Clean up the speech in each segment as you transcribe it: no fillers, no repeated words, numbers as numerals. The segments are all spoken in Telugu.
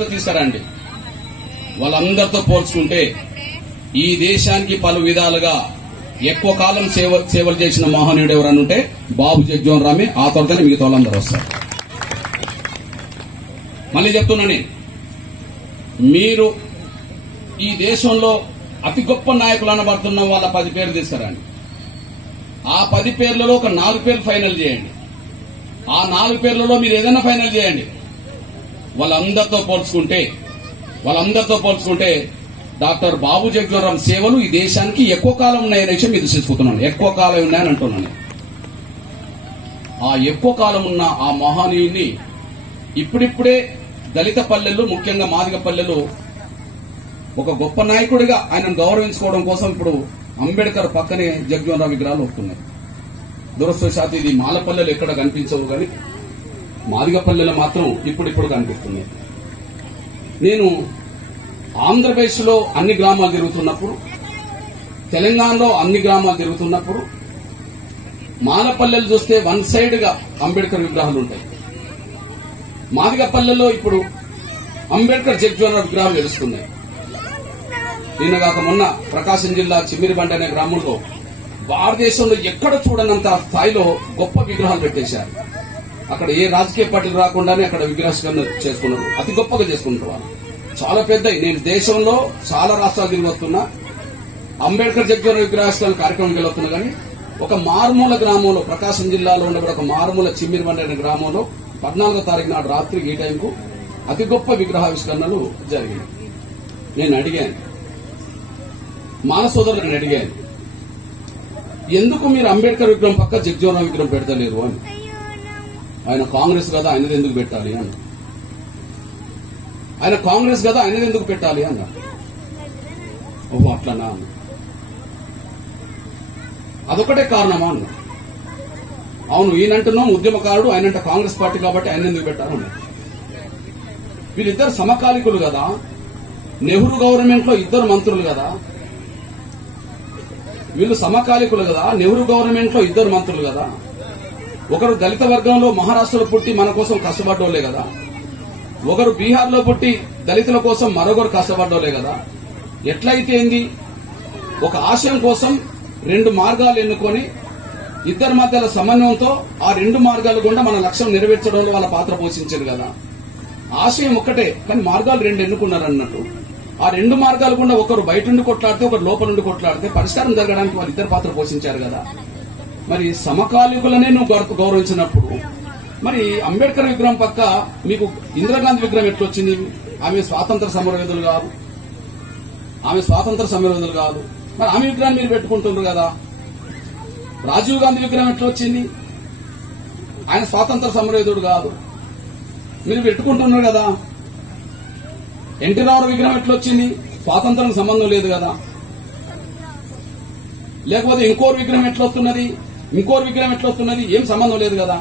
తీసుకురండి. వాళ్ళందరితో పోల్చుకుంటే ఈ దేశానికి పలు విధాలుగా ఎక్కువ కాలం సేవలు చేసిన మహనీయుడు ఎవరనుంటే బాబు జగ్జీవన్ రామే. ఆ తర్వాతనే మిగతా వాళ్ళందరూ వస్తారు. మళ్ళీ చెప్తున్నాను, మీరు ఈ దేశంలో అతి గొప్ప నాయకులు అనబడుతున్న వాళ్ళ 10 పేర్లు తీసుకురండి. ఆ 10 పేర్లలో ఒక 4 పేర్లు ఫైనల్ చేయండి. ఆ 4 పేర్లలో మీరు ఏదైనా ఫైనల్ చేయండి. వాళ్ళందరితో పోల్చుకుంటే డాక్టర్ బాబు జగ్జీవన్ రామ్ సేవలు ఈ దేశానికి ఎక్కువ కాలం ఉన్నాయనే విషయం మీరు తీసుకుంటున్నాను. ఎక్కువ కాలం ఉన్నాయని అంటున్నాను. ఆ ఎక్కువ కాలం ఉన్న ఆ మహనీయుని ఇప్పుడిప్పుడే దళిత పల్లెలు, ముఖ్యంగా మాదిగ పల్లెలు ఒక గొప్ప నాయకుడిగా ఆయనను గౌరవించుకోవడం కోసం ఇప్పుడు అంబేద్కర్ పక్కనే జగ్జీవన్ రామ్ విగ్రహాలు వస్తున్నాయి. దురదృష్టవశాత్తు ఇది మాలపల్లెలు ఎక్కడ కనిపించవు, కానీ మాదిగ పల్లెలు మాత్రం ఇప్పుడిప్పుడు కనిపిస్తున్నాయి. నేను ఆంధ్రప్రదేశ్ లో అన్ని గ్రామాలు తిరుగుతున్నప్పుడు, తెలంగాణలో అన్ని గ్రామాలు తిరుగుతున్నప్పుడు మాలపల్లెలు చూస్తే వన్ సైడ్ గా అంబేద్కర్ విగ్రహాలు ఉంటాయి. మాదిగ పల్లెల్లో ఇప్పుడు అంబేద్కర్ జగ్జీవన్ రామ్ విగ్రహాలు తెలుస్తున్నాయి. నిన్నగాక మొన్న ప్రకాశం జిల్లా చిమ్మిరిబండ అనే గ్రామంలో భారతదేశంలో ఎక్కడ చూడనంత స్థాయిలో గొప్ప విగ్రహాలు పెట్టేశారు. అక్కడ ఏ రాజకీయ పార్టీలు రాకుండానే అక్కడ విగ్రహావిష్కరణ చేసుకున్నారు. అతి గొప్పగా చేసుకుంటారు వాళ్ళు. చాలా పెద్ద. నేను దేశంలో చాలా రాష్ట్రాలు తిరిగి వస్తున్నా, అంబేద్కర్ జగ్జీవన్ విగ్రహావిష్కరణ కార్యక్రమం వెళ్తున్నా, కానీ ఒక మారుమూల గ్రామంలో, ప్రకాశం జిల్లాలో ఉన్న ఒక మారుమూల చిమ్మిరిబండ అనే గ్రామంలో 14వ తారీఖు నాడు రాత్రి ఈ టైంకు అతి గొప్ప విగ్రహావిష్కరణలు జరిగాయి. నేను అడిగాను, మాల సోదరులను అడిగాను, ఎందుకు మీరు అంబేద్కర్ విగ్రహం పక్క జగ్జీవన్ రామ్ విగ్రహం పెడతలేరు అని. ఆయన కాంగ్రెస్ కదా, ఆయనది ఎందుకు పెట్టాలి అన్న. ఆయన కాంగ్రెస్ కదా, ఆయనది ఎందుకు పెట్టాలి అన్న. ఓహో అట్లనా అన్న. అదొకటే కారణమా అన్న. అవును, ఈయనంటున్నాం ఉద్యమకారుడు, ఆయనంట కాంగ్రెస్ పార్టీ కాబట్టి ఆయన ఎందుకు పెట్టాలన్న. వీళ్ళిద్దరు సమకాలికులు కదా, నెహ్రూ గవర్నమెంట్ లో 2 మంత్రులు కదా, వీళ్ళు సమకాలికులు కదా, నెహ్రూ గవర్నమెంట్ లో 2 మంత్రులు కదా. ఒకరు దళిత వర్గంలో మహారాష్ట్రలో పుట్టి మన కోసం కష్టపడ్డోళ్లే కదా, ఒకరు బీహార్లో పుట్టి దళితుల కోసం మరొకరు కష్టపడ్డోళ్లే కదా. ఎట్లయితే ఏంది, ఒక ఆశయం కోసం 2 మార్గాలు ఎన్నుకొని ఇద్దరి మధ్యల సమన్వయంతో ఆ 2 మార్గాలు గుండా మన లక్ష్యం నెరవేర్చడంలో వాళ్ళ పాత్ర పోషించారు కదా. ఆశయం ఒక్కటే, కానీ మార్గాలు 2 ఎన్నుకున్నారన్నట్టు. ఆ 2 మార్గాలు గుండా ఒకరు బయట నుండి కొట్లాడితే, ఒకరు లోపల నుండి కొట్లాడితే పరిష్కారం జరగడానికి వాళ్ళు ఇద్దరు పాత్ర పోషించారు కదా. మరి సమకాలికులనే నువ్వు గౌరవించినప్పుడు మరి అంబేద్కర్ విగ్రహం పక్క మీకు ఇందిరాగాంధీ విగ్రహం ఎట్లొచ్చింది? ఆమె స్వాతంత్ర సమరయోధులు కాదు. మరి ఆమె విగ్రహాన్ని మీరు పెట్టుకుంటున్నారు కదా. రాజీవ్ గాంధీ విగ్రహం ఎట్లొచ్చింది? ఆయన స్వాతంత్ర సమరయోధుడు కాదు, మీరు పెట్టుకుంటున్నారు కదా. ఎన్టీ రామారావు విగ్రహం ఎట్లొచ్చింది? స్వాతంత్రం సంబంధం లేదు కదా. లేకపోతే ఇంకోరు విగ్రహం ఎట్లొస్తున్నది? ఏం సంబంధం లేదు కదా.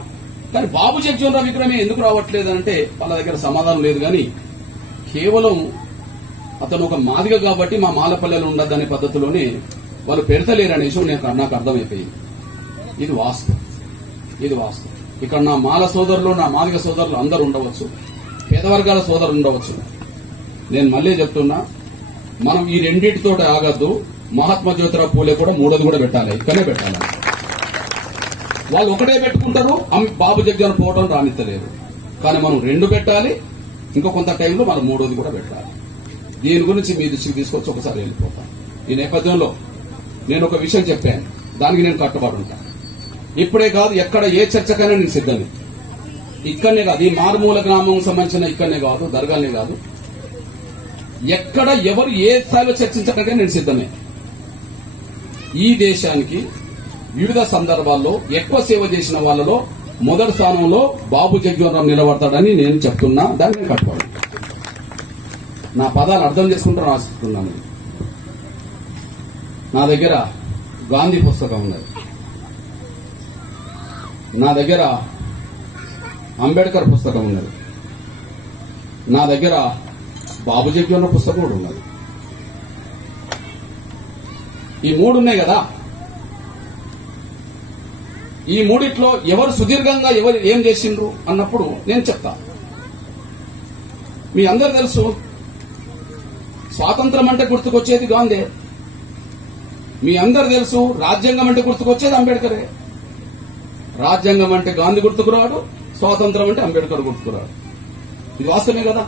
కానీ బాబు జగ్జీవన్ రామ్ విగ్రహమే ఎందుకు రావట్లేదు అంటే వాళ్ళ దగ్గర సమాధానం లేదు. కానీ కేవలం అతను ఒక మాదిగ కాబట్టి మా మాలపల్లెలు ఉండద్దనే పద్ధతిలోనే వాళ్ళు పెడతలేరనే విషయం నాకు అర్థమైపోయింది. ఇది వాస్తవం. ఇక్కడ నా మాల సోదరులు, నా మాదిగ సోదరులు అందరూ ఉండవచ్చు, పేదవర్గాల సోదరులు ఉండవచ్చు. నేను మళ్లీ చెప్తున్నా, మనం ఈ రెండింటితోటి ఆగద్దు. మహాత్మా జ్యోతిరావు పూలే కూడా 3ది కూడా పెట్టాలి, ఇక్కడనే పెట్టాలి. వాళ్ళు ఒకటే పెట్టుకుంటారు, బాబు జగ్జీవన్ పోవడం రానిత్తలేదు. కానీ మనం 2 పెట్టాలి, ఇంకో కొంత టైంలో మనం 3ది కూడా పెట్టాలి. దీని గురించి మీ దృష్టికి తీసుకొచ్చి ఒకసారి వెళ్ళిపోతాను. ఈ నేపథ్యంలో నేను ఒక విషయం చెప్పాను, దానికి నేను కట్టుబడి ఉంటాను. ఇప్పుడే కాదు, ఎక్కడ ఏ చర్చకైనా నేను సిద్ధమే. ఇక్కడనే కాదు, ఈ మారుమూల గ్రామం సంబంధించిన ఇక్కడనే కాదు, దర్గాలనే కాదు, ఎక్కడ ఎవరు ఏ స్థాయిలో చర్చించడానికి నేను సిద్ధమే. ఈ దేశానికి వివిధ సందర్భాల్లో ఎక్కువ సేవ చేసిన వాళ్లలో మొదటి స్థానంలో బాబు జగ్జీవన్ రామ్ నిలబడతాడని నేను చెప్తున్నా. దాన్ని నేను కట్టుకోవాలి. నా పదాలు అర్థం చేసుకుంటూ రాస్తున్నాను. నా దగ్గర గాంధీ పుస్తకం ఉన్నది, నా దగ్గర అంబేద్కర్ పుస్తకం ఉన్నది, నా దగ్గర బాబు జగ్జీవన్ రామ్ పుస్తకం కూడా ఉన్నది. ఈ 3 ఉన్నాయి కదా. ఈ 3 ఎవరు సుదీర్ఘంగా ఎవరు ఏం చేసిండ్రు అన్నప్పుడు నేను చెప్తా. మీ అందరు తెలుసు, స్వాతంత్రం అంటే గుర్తుకొచ్చేది గాంధీ. మీ అందరు తెలుసు, రాజ్యాంగం అంటే గుర్తుకొచ్చేది అంబేద్కరే. రాజ్యాంగం అంటే గాంధీ గుర్తుకురాడు, స్వాతంత్రం అంటే అంబేద్కర్ గుర్తుకురాడు. ఇది వాస్తవమే కదా.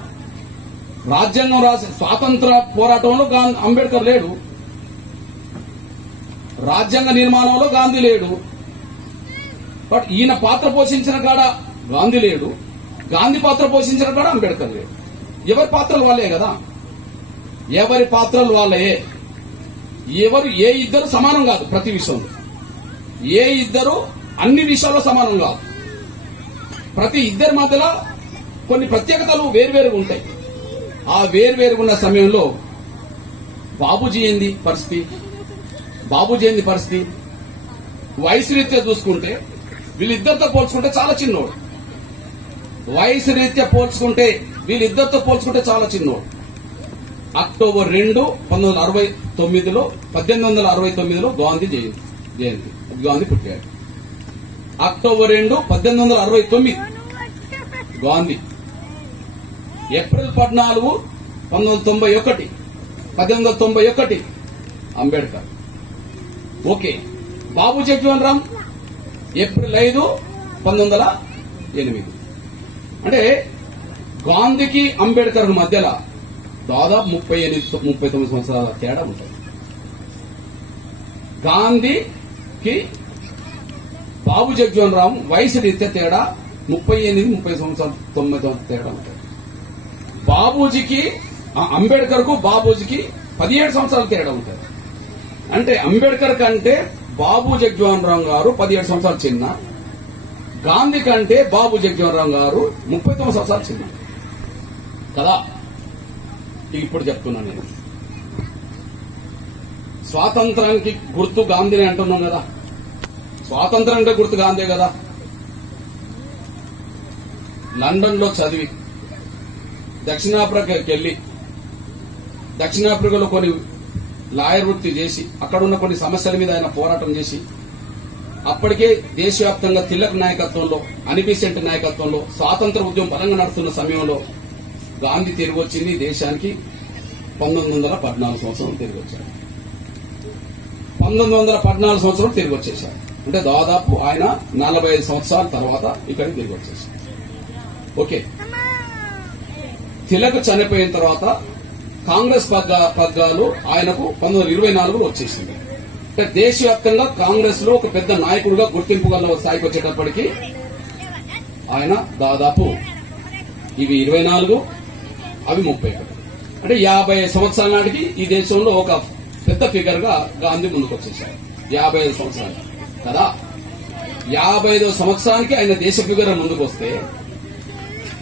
రాజ్యాంగం రాసి స్వాతంత్ర పోరాటంలో అంబేద్కర్ లేడు, రాజ్యాంగ నిర్మాణంలో గాంధీ లేడు. బట్ ఈయన పాత్ర పోషించిన కాడ గాంధీ లేడు, గాంధీ పాత్ర పోషించిన కాడ అంబేద్కర్ లేడు. ఎవరి పాత్రలు వాళ్ళే కదా, ఎవరి పాత్రలు వాళ్ళే. ఏ ఇద్దరు సమానం కాదు ప్రతి విషయంలో, ఏ ఇద్దరు అన్ని విషయాల్లో సమానం కాదు. ప్రతి ఇద్దరి మధ్యలో కొన్ని ప్రత్యేకతలు వేర్వేరుగా ఉంటాయి. ఆ వేర్వేరుగా ఉన్న సమయంలో బాబూజీ ఏంది పరిస్థితి, వయసు రీత్యా చూసుకుంటే వీళ్ళిద్దరితో పోల్చుకుంటే చాలా చిన్నోడు. వయసు రీత్యా పోల్చుకుంటే వీళ్ళిద్దరితో పోల్చుకుంటే చాలా చిన్నోడు. అక్టోబర్ 2, 1869లో గాంధీ జయంతి, గాంధీ పుట్టాడు. October 2, 1869 Gandhi. April 14, 1891 Ambedkar. Okay. Babu Jagjivan Ram April 5, 1908. అంటే గాంధీకి అంబేద్కర్ మధ్యలో దాదాపు 39 సంవత్సరాల తేడా ఉంటుంది. గాంధీకి బాబు జగ్జీవన్ రామ్ వయసు రీత్యా తేడా 38-30 సంవత్సరాలు 9 తేడా ఉంటుంది. అంబేద్కర్ కు బాబూజీకి 17 సంవత్సరాల తేడా ఉంటుంది. అంటే అంబేద్కర్ కంటే బాబు జగ్జీవన్ రామ్ గారు 17 సంవత్సరాలు చిన్న, గాంధీ కంటే బాబు జగ్జీవన్ రామ్ గారు 39 సంవత్సరాలు చిన్న కదా. ఇప్పుడు చెప్తున్నాను నేను, స్వాతంత్రానికి గుర్తు గాంధీని అంటున్నాం కదా, స్వాతంత్రం అంటే గుర్తు గాంధీ కదా. లండన్ లో చదివి దక్షిణాఫ్రికాకి వెళ్లి దక్షిణాఫ్రికాలో కొన్ని లాయర్ వృత్తి చేసి అక్కడున్న కొన్ని సమస్యల మీద ఆయన పోరాటం చేసి అప్పటికే దేశవ్యాప్తంగా తిలక్ నాయకత్వంలో, అనిబిసెంట్ నాయకత్వంలో స్వాతంత్ర ఉద్యమం బలంగా నడుస్తున్న సమయంలో గాంధీ తిరిగి వచ్చింది దేశానికి 1914 సంవత్సరం తిరిగి వచ్చాడు. 1914 సంవత్సరం తిరిగి వచ్చేశాడు. అంటే దాదాపు ఆయన 45 సంవత్సరాల తర్వాత ఇక్కడికి తిరిగి వచ్చేశాడు. ఓకే. తిలక్ చనిపోయిన తర్వాత కాంగ్రెస్ పగ్గాలు ఆయనకు 1924లో వచ్చేసింది. అంటే దేశవ్యాప్తంగా కాంగ్రెస్ లో ఒక పెద్ద నాయకుడిగా గుర్తింపు గల స్థాయికి వచ్చేటప్పటికి ఆయన దాదాపు ఇవి 24, అవి 31, అంటే 50 సంవత్సరాల నాటికి ఈ దేశంలో ఒక పెద్ద ఫిగర్ గా గాంధీ ముందుకు వచ్చేసాడు. 55 సంవత్సరాలు కదా. 55వ సంవత్సరానికి ఆయన దేశ ఫిగర్ ముందుకు వస్తే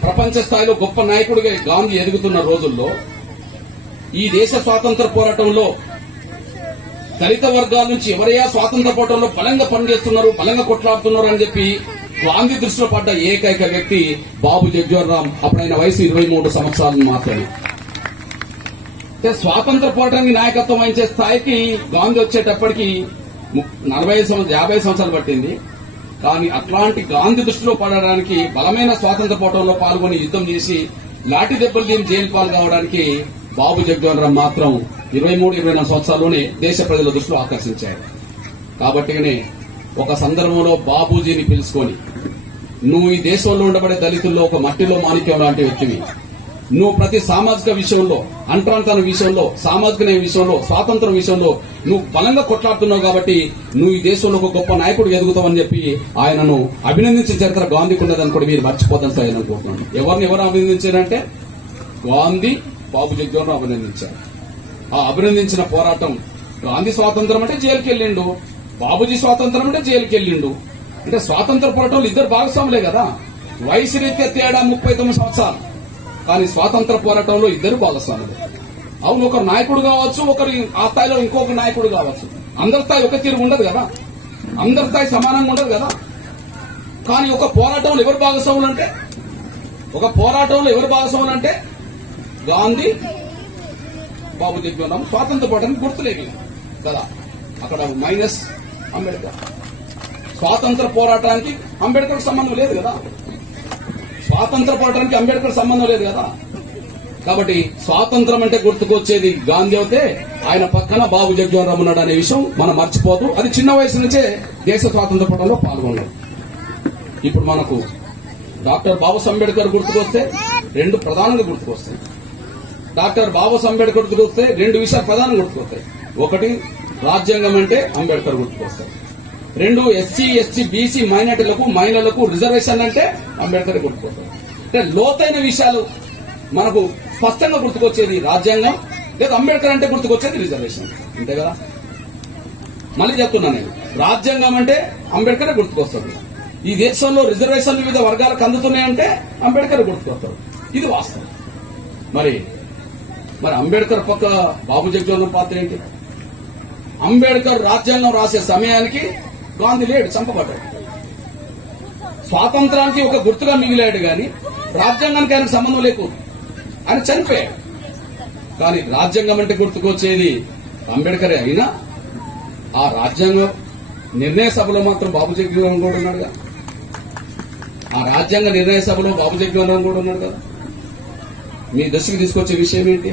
ప్రపంచ స్థాయిలో గొప్ప నాయకుడిగా గాంధీ ఎదుగుతున్న రోజుల్లో ఈ దేశ స్వాతంత్ర పోరాటంలో దళిత వర్గాల నుంచి ఎవరయ్యా స్వాతంత్ర పోరాటంలో బలంగా పనిచేస్తున్నారు, బలంగా కొట్లాడుతున్నారు అని చెప్పి గాంధీ దృష్టిలో పడ్డ ఏకైక వ్యక్తి బాబు జగ్జీవన్ రామ్. అప్పుడు ఆయన వయసు 23 సంవత్సరాలు మాత్రమే. స్వాతంత్ర పోరాటానికి నాయకత్వం వహించే స్థాయికి గాంధీ వచ్చేటప్పటికి 50 సంవత్సరాలు పట్టింది. కానీ అట్లాంటి గాంధీ దృష్టిలో పడడానికి బలమైన స్వాతంత్ర పోరాటంలో పాల్గొని యుద్దం చేసి లాఠీ దెబ్బలు దీని జైలు పాలు కావడానికి బాబు జగ్జీవన్ రామ్ మాత్రం 23-24 సంవత్సరాల్లోనే దేశ ప్రజల దృష్టిలో ఆకర్షించారు. కాబట్టినే ఒక సందర్భంలో బాబూజీని పిలుచుకొని, నువ్వు ఈ దేశంలో ఉండబడే దళితుల్లో ఒక మట్టిలో మాణిక్యం లాంటి వ్యక్తివి, నువ్వు ప్రతి సామాజిక విషయంలో, అంటరాంతన విషయంలో, సామాజిక న్యాయ విషయంలో, స్వాతంత్రం విషయంలో నువ్వు బలంగా కొట్లాడుతున్నావు కాబట్టి నువ్వు ఈ దేశంలో ఒక గొప్ప నాయకుడు ఎదుగుతావని చెప్పి ఆయనను అభినందించిన చరిత్ర గాంధీకి ఉన్నదని కూడా మీరు మర్చిపోతాను సార్ అనుకుంటున్నాను. ఎవరు అభినందించారంటే గాంధీ బాబు జగ్జీవన్ రామ్ అభినందించారు. ఆ అభినందించిన పోరాటం, గాంధీ స్వాతంత్రం అంటే జైలుకి వెళ్లిండు, బాబూజీ స్వాతంత్రం అంటే జైలుకి వెళ్లిండు. అంటే స్వాతంత్ర పోరాటంలో ఇద్దరు భాగస్వాములే కదా. వయసు రీత్యా తేడా 39 సంవత్సరాలు, కానీ స్వాతంత్ర పోరాటంలో ఇద్దరు భాగస్వాములు. అవును, ఒకరు నాయకుడు కావచ్చు, ఒకరు ఆ స్థాయిలో ఇంకొక నాయకుడు కావచ్చు. అందరి స్థాయి ఒక తీరు ఉండదు కదా, అందరి స్థాయి సమానంగా ఉండదు కదా. కానీ ఒక పోరాటంలో ఎవరు భాగస్వాములు అంటే గాంధీ, బాబు జగ్జీవన్ రామ్. స్వాతంత్ర పోరాటానికి గుర్తులేదు కదా, అక్కడ మైనస్ అంబేద్కర్. స్వాతంత్ర పోరాటానికి అంబేద్కర్ సంబంధం లేదు కదా, స్వాతంత్ర పోరాటానికి అంబేద్కర్ సంబంధం లేదు కదా. కాబట్టి స్వాతంత్రం అంటే గుర్తుకొచ్చేది గాంధీ అయితే ఆయన పక్కన బాబు జగ్జీవన్ రామ్ ఉన్నాడు అనే విషయం మనం మర్చిపోదు. అది చిన్న వయసు నుంచే దేశ స్వాతంత్ర పోరాటంలో పాల్గొన్నాడు. ఇప్పుడు మనకు డాక్టర్ బాబాసాహెబ్ అంబేద్కర్ గుర్తుకొస్తే రెండు ప్రధానంగా గుర్తుకొస్తాయి. డాక్టర్ బాబాసాహెబ్ అంబేద్కర్ గుర్తుకొస్తే రెండు విషయాలు ప్రధానంగా గుర్తుకొస్తాయి. ఒకటి రాజ్యాంగం అంటే అంబేద్కర్ గుర్తుకొస్తాయి. రెండు ఎస్సీ ఎస్టీ బీసీ మైనార్టీలకు మహిళలకు రిజర్వేషన్ అంటే అంబేద్కర్ గుర్తుకొస్తాయి. అంటే లోతైన విషయాలు మనకు స్పష్టంగా గుర్తుకొచ్చేది రాజ్యాంగం, లేదా అంబేద్కర్ అంటే గుర్తుకొచ్చేది రిజర్వేషన్. అంతే కదా. మళ్ళీ చెప్తున్నా నేను, రాజ్యాంగం అంటే అంబేద్కర్ గుర్తుకొస్తుంది. ఈ దేశంలో రిజర్వేషన్లు వివిధ వర్గాలకు అందుతున్నాయంటే అంబేద్కర్ గుర్తుకొస్తాడు. ఇది వాస్తవం. మరి అంబేద్కర్ పక్క బాబు జగ్జీవన్ రామ్ పాత్ర ఏంటి? అంబేద్కర్ రాజ్యాంగం రాసే సమయానికి గాంధీ లేడు, చంపబడ్డాడు. స్వాతంత్రానికి ఒక గుర్తుగా మిగిలాడు గాని రాజ్యాంగానికి ఆయనకు సంబంధం లేకుండా ఆయన చనిపోయాడు. కానీ రాజ్యాంగం అంటే గుర్తుకొచ్చేది అంబేద్కరే అయినా ఆ రాజ్యాంగం నిర్ణయ సభలో మాత్రం బాబు జగ్జీవన్ రామ్ కూడా ఉన్నాడు కదా. ఆ రాజ్యాంగ నిర్ణయ సభలో బాబు జగ్జీవన్ రామ్ కూడా ఉన్నాడు కదా. మీ దృష్టికి తీసుకొచ్చే విషయం ఏంటి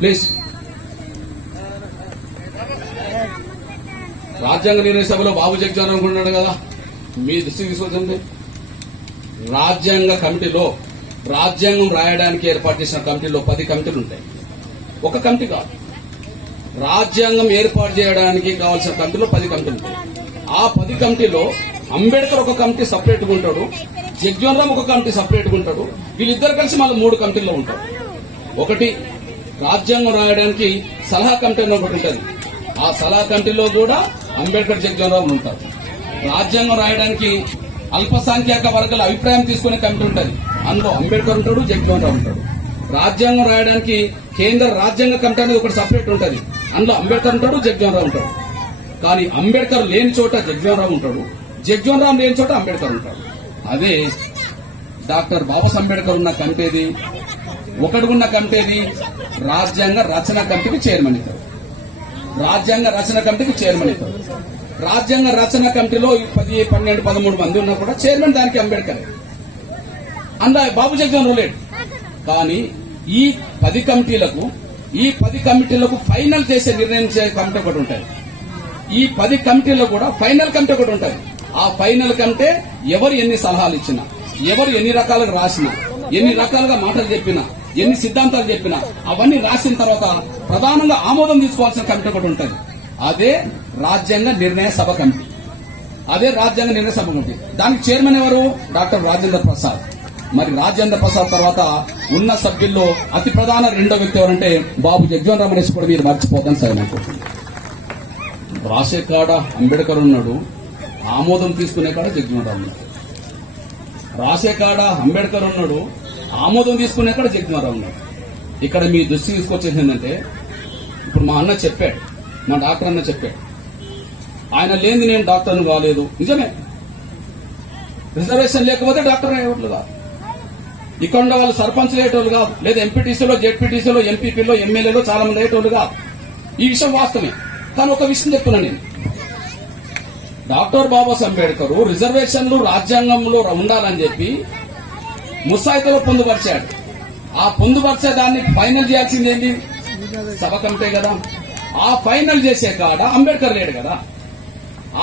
ప్లీజ్? రాజ్యాంగ నిర్ణయ సభలో బాబు జగ్జీవన్ రామ్ కూడా ఉన్నాడు కదా. మీ దృష్టికి తీసుకొచ్చండి. రాజ్యాంగ కమిటీలో రాజ్యాంగం రాయడానికి ఏర్పాటు చేసిన కమిటీలో 10 కమిటీలు ఉంటాయి. ఒక కమిటీ కాదు, రాజ్యాంగం ఏర్పాటు చేయడానికి కావాల్సిన కమిటీలో 10 కమిటీలు ఉంటాయి. ఆ 10 కమిటీలో అంబేద్కర్ ఒక కమిటీ సపరేట్ గా ఉంటాడు, జగ్జీవన్ రామ్ ఒక కమిటీ సపరేట్ గా ఉంటాడు. వీళ్ళిద్దరు కలిసి మళ్ళీ 3 కమిటీల్లో ఉంటారు. ఒకటి రాజ్యాంగం రాయడానికి సలహా కమిటీ అని ఒకటి ఉంటుంది. ఆ సలహా కమిటీలో కూడా అంబేద్కర్ జగ్జీవన్ రామ్ ఉంటారు. రాజ్యాంగం రాయడానికి అల్పసంఖ్యాక వర్గాల అభిప్రాయం తీసుకునే కమిటీ ఉంటుంది. అందులో అంబేద్కర్ ఉంటాడు, జగ్జీవన్ రామ్ ఉంటాడు. రాజ్యాంగం రాయడానికి కేంద్ర రాజ్యాంగ కమిటీ అనేది ఒకటి సపరేట్ ఉంటుంది. అందులో అంబేద్కర్ ఉంటాడు, జగ్జీవన్ రామ్ ఉంటాడు. కానీ అంబేద్కర్ లేని చోట జగ్జీవన్ రామ్ ఉంటాడు, జగ్జీవన్ రామ్ లేని చోట అంబేద్కర్ ఉంటాడు. అదే డాక్టర్ బాబాసాహెబ్ అంబేద్కర్ ఉన్న కమిటీ ఒకటి ఉన్న కమిటీ రాజ్యాంగ రచన కమిటీకి చైర్మన్ ఇస్తారు. రాజ్యాంగ రచన కమిటీకి చైర్మన్ ఇస్తారు. రాజ్యాంగ రచన కమిటీలో 10, 12, 13 మంది ఉన్నా కూడా చైర్మన్ దానికి అంబేద్కర్. అందులో బాబు జగ్జీవన్ రామ్ లేడు. కానీ ఈ 10 కమిటీలకు ఫైనల్ చేసే నిర్ణయించే కమిటీ ఒకటి ఉంటుంది. ఈ 10 కమిటీల్లో కూడా ఫైనల్ కమిటీ ఒకటి ఉంటుంది. ఆ ఫైనల్ కమిటీ ఎవరు ఎన్ని సలహాలు ఇచ్చినా, ఎవరు ఎన్ని రకాలుగా రాసినా, ఎన్ని రకాలుగా మాటలు చెప్పినా, ఎన్ని సిద్ధాంతాలు చెప్పినా అవన్నీ రాసిన తర్వాత ప్రధానంగా ఆమోదం తీసుకోవాల్సిన కమిటీ ఒకటి ఉంటుంది. అదే రాజ్యాంగ నిర్ణయ సభ కమిటీ. దానికి చైర్మన్ ఎవరు? డాక్టర్ రాజేంద్ర ప్రసాద్. మరి రాజేంద్ర ప్రసాద్ తర్వాత ఉన్న సభ్యుల్లో అతి ప్రధాన రెండో వ్యక్తి ఎవరంటే బాబు జగ్జీవన్ రామ్ అనేసి కూడా మీరు మర్చిపోతాను సార్ అనుకుంటున్నాను. రాసే కాడ అంబేద్కర్ ఉన్నాడు, ఆమోదం తీసుకునే కాడ జగ్జీవన్ రామ్ ఉన్నాడు. రాసే కాడ అంబేద్కర్ ఉన్నాడు, ఆమోదం తీసుకునే కాడ జగ్జీవన్ రామ్ ఉన్నాడు. ఇక్కడ మీ దృష్టి తీసుకొచ్చేది ఏంటంటే, ఇప్పుడు మా అన్న చెప్పాడు, మా డాక్టర్ అన్న చెప్పాడు, ఆయన లేని నేను డాక్టర్ను కాలేదు. నిజమే, రిజర్వేషన్ లేకపోతే డాక్టర్ అయ్యేవాళ్ళు కాదు. ఇక్కడ ఉన్న వాళ్ళు సర్పంచ్లు అయ్యేటోళ్ళు కాదు, లేదా ఎంపీటీసీలో, జెడ్పీటీసీలో, ఎంపీపీలో, ఎమ్మెల్యేలో చాలా మంది అయ్యేటోళ్ళు కాదు. ఈ విషయం వాస్తవమే. కానీ ఒక విషయం చెప్తున్నా నేను, డాక్టర్ బాబాసాహెబ్ అంబేద్కర్ రిజర్వేషన్లు రాజ్యాంగంలో ఉండాలని చెప్పి ముసాయిదాలో పొందుపరిచాడు. ఆ పొందుపరిచే దాన్ని ఫైనల్ చేయాల్సింది ఏంటి? సభ కమిటీ కదా. ఆ ఫైనల్ చేసే కాడ అంబేద్కర్ లేడు కదా.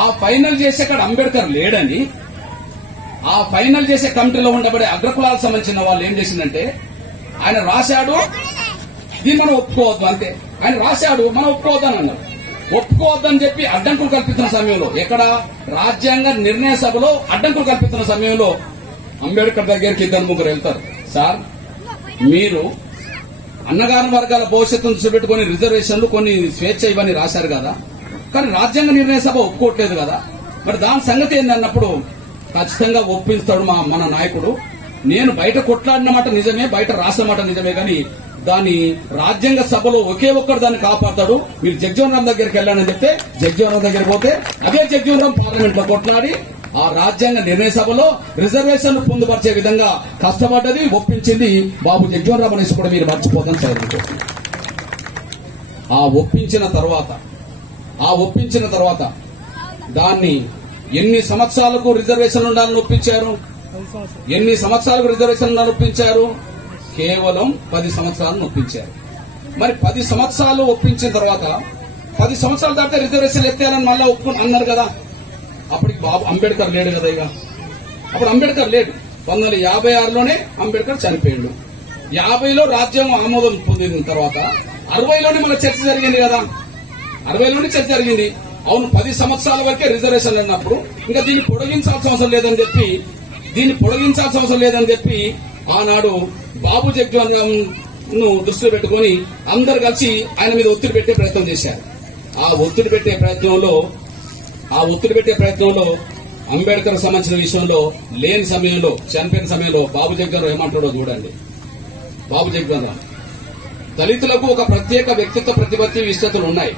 ఆ ఫైనల్ చేసే కాడ అంబేద్కర్ లేడని ఆ ఫైనల్ చేసే కమిటీలో ఉండబడే అగ్రకులాలకు సంబంధించిన వాళ్ళు ఏం చేసిందంటే, ఆయన రాశాడు, దీన్ని మనం ఒప్పుకోవద్దు అంతే. ఆయన రాశాడు, మనం ఒప్పుకోవద్దని అన్నారు. ఒప్పుకోవద్దని చెప్పి అడ్డంకులు కల్పిస్తున్న సమయంలో, ఎక్కడ రాజ్యాంగ నిర్ణయ సభలో అడ్డంకులు కల్పిస్తున్న సమయంలో అంబేద్కర్ దగ్గరికి 2-3 వెళ్తారు. సార్, మీరు అన్నగారి వర్గాల భవిష్యత్తును చూపెట్టుకుని రిజర్వేషన్లు, కొన్ని స్వేచ్ఛ ఇవన్నీ రాశారు కదా, కానీ రాజ్యాంగ నిర్ణయ సభ ఒప్పుకోవట్లేదు కదా, మరి దాని సంగతి ఏందన్నప్పుడు ఖచ్చితంగా ఒప్పిస్తాడు మన నాయకుడు. నేను బయట కొట్లాడిన మాట నిజమే, బయట రాసిన మాట నిజమే, కానీ దాని రాజ్యాంగ సభలో ఒకే ఒక్కరు దాన్ని కాపాడతాడు. మీరు జగ్జీవన్ రామ్ దగ్గరికి వెళ్ళానని చెప్తే జగ్జీవన్ రామ్ దగ్గరికి పోతే అదే జగ్జీవన్ రామ్ పార్లమెంట్ లో కొట్లాడి ఆ రాజ్యాంగ నిర్ణయ సభలో రిజర్వేషన్లు పొందుపరిచే విధంగా కష్టపడ్డది, ఒప్పించింది బాబు జగ్జీవన్ రామ్ అనేసి కూడా మీరు మర్చిపోతాను సార్. ఆ ఒప్పించిన తర్వాత దాన్ని ఎన్ని సంవత్సరాలకు రిజర్వేషన్లు ఉండాలని ఒప్పించారు? కేవలం 10 సంవత్సరాలను ఒప్పించారు. మరి 10 సంవత్సరాలు ఒప్పించిన తర్వాత 10 సంవత్సరాల దాకా రిజర్వేషన్ ఎత్తేయాలని మళ్ళా అన్నారు కదా. అప్పటికి బాబు అంబేద్కర్ లేడు కదా. ఇక అప్పుడు అంబేద్కర్ లేడు. 1956లోనే అంబేద్కర్ చనిపోయాడు. 50లో రాజ్యాంగం ఆమోదం పొందిన తర్వాత 60లోనే మన చర్చ జరిగింది కదా. 60లోనే చర్చ జరిగింది. అవును, 10 సంవత్సరాల వరకే రిజర్వేషన్ అన్నప్పుడు ఇంకా దీన్ని పొడిగించాల్సిన అవసరం లేదని చెప్పి ఆనాడు బాబు జగ్జీవన్ రామ్ ను దృష్టిలో పెట్టుకుని అందరు కలిసి ఆయన మీద ఒత్తిడి పెట్టే ప్రయత్నం చేశారు. ఆ ఒత్తిడి పెట్టే ప్రయత్నంలో అంబేద్కర్ సంబంధించిన విషయంలో లేని సమయంలో, చనిపోయిన సమయంలో బాబు జగ్జీవన్ రామ్ ఏమంటాడో చూడండి. బాబు జగ్జీవన్ రామ్, దళితులకు ఒక ప్రత్యేక వ్యక్తిత్వ ప్రతిపత్తి విశేషతలు ఉన్నాయి.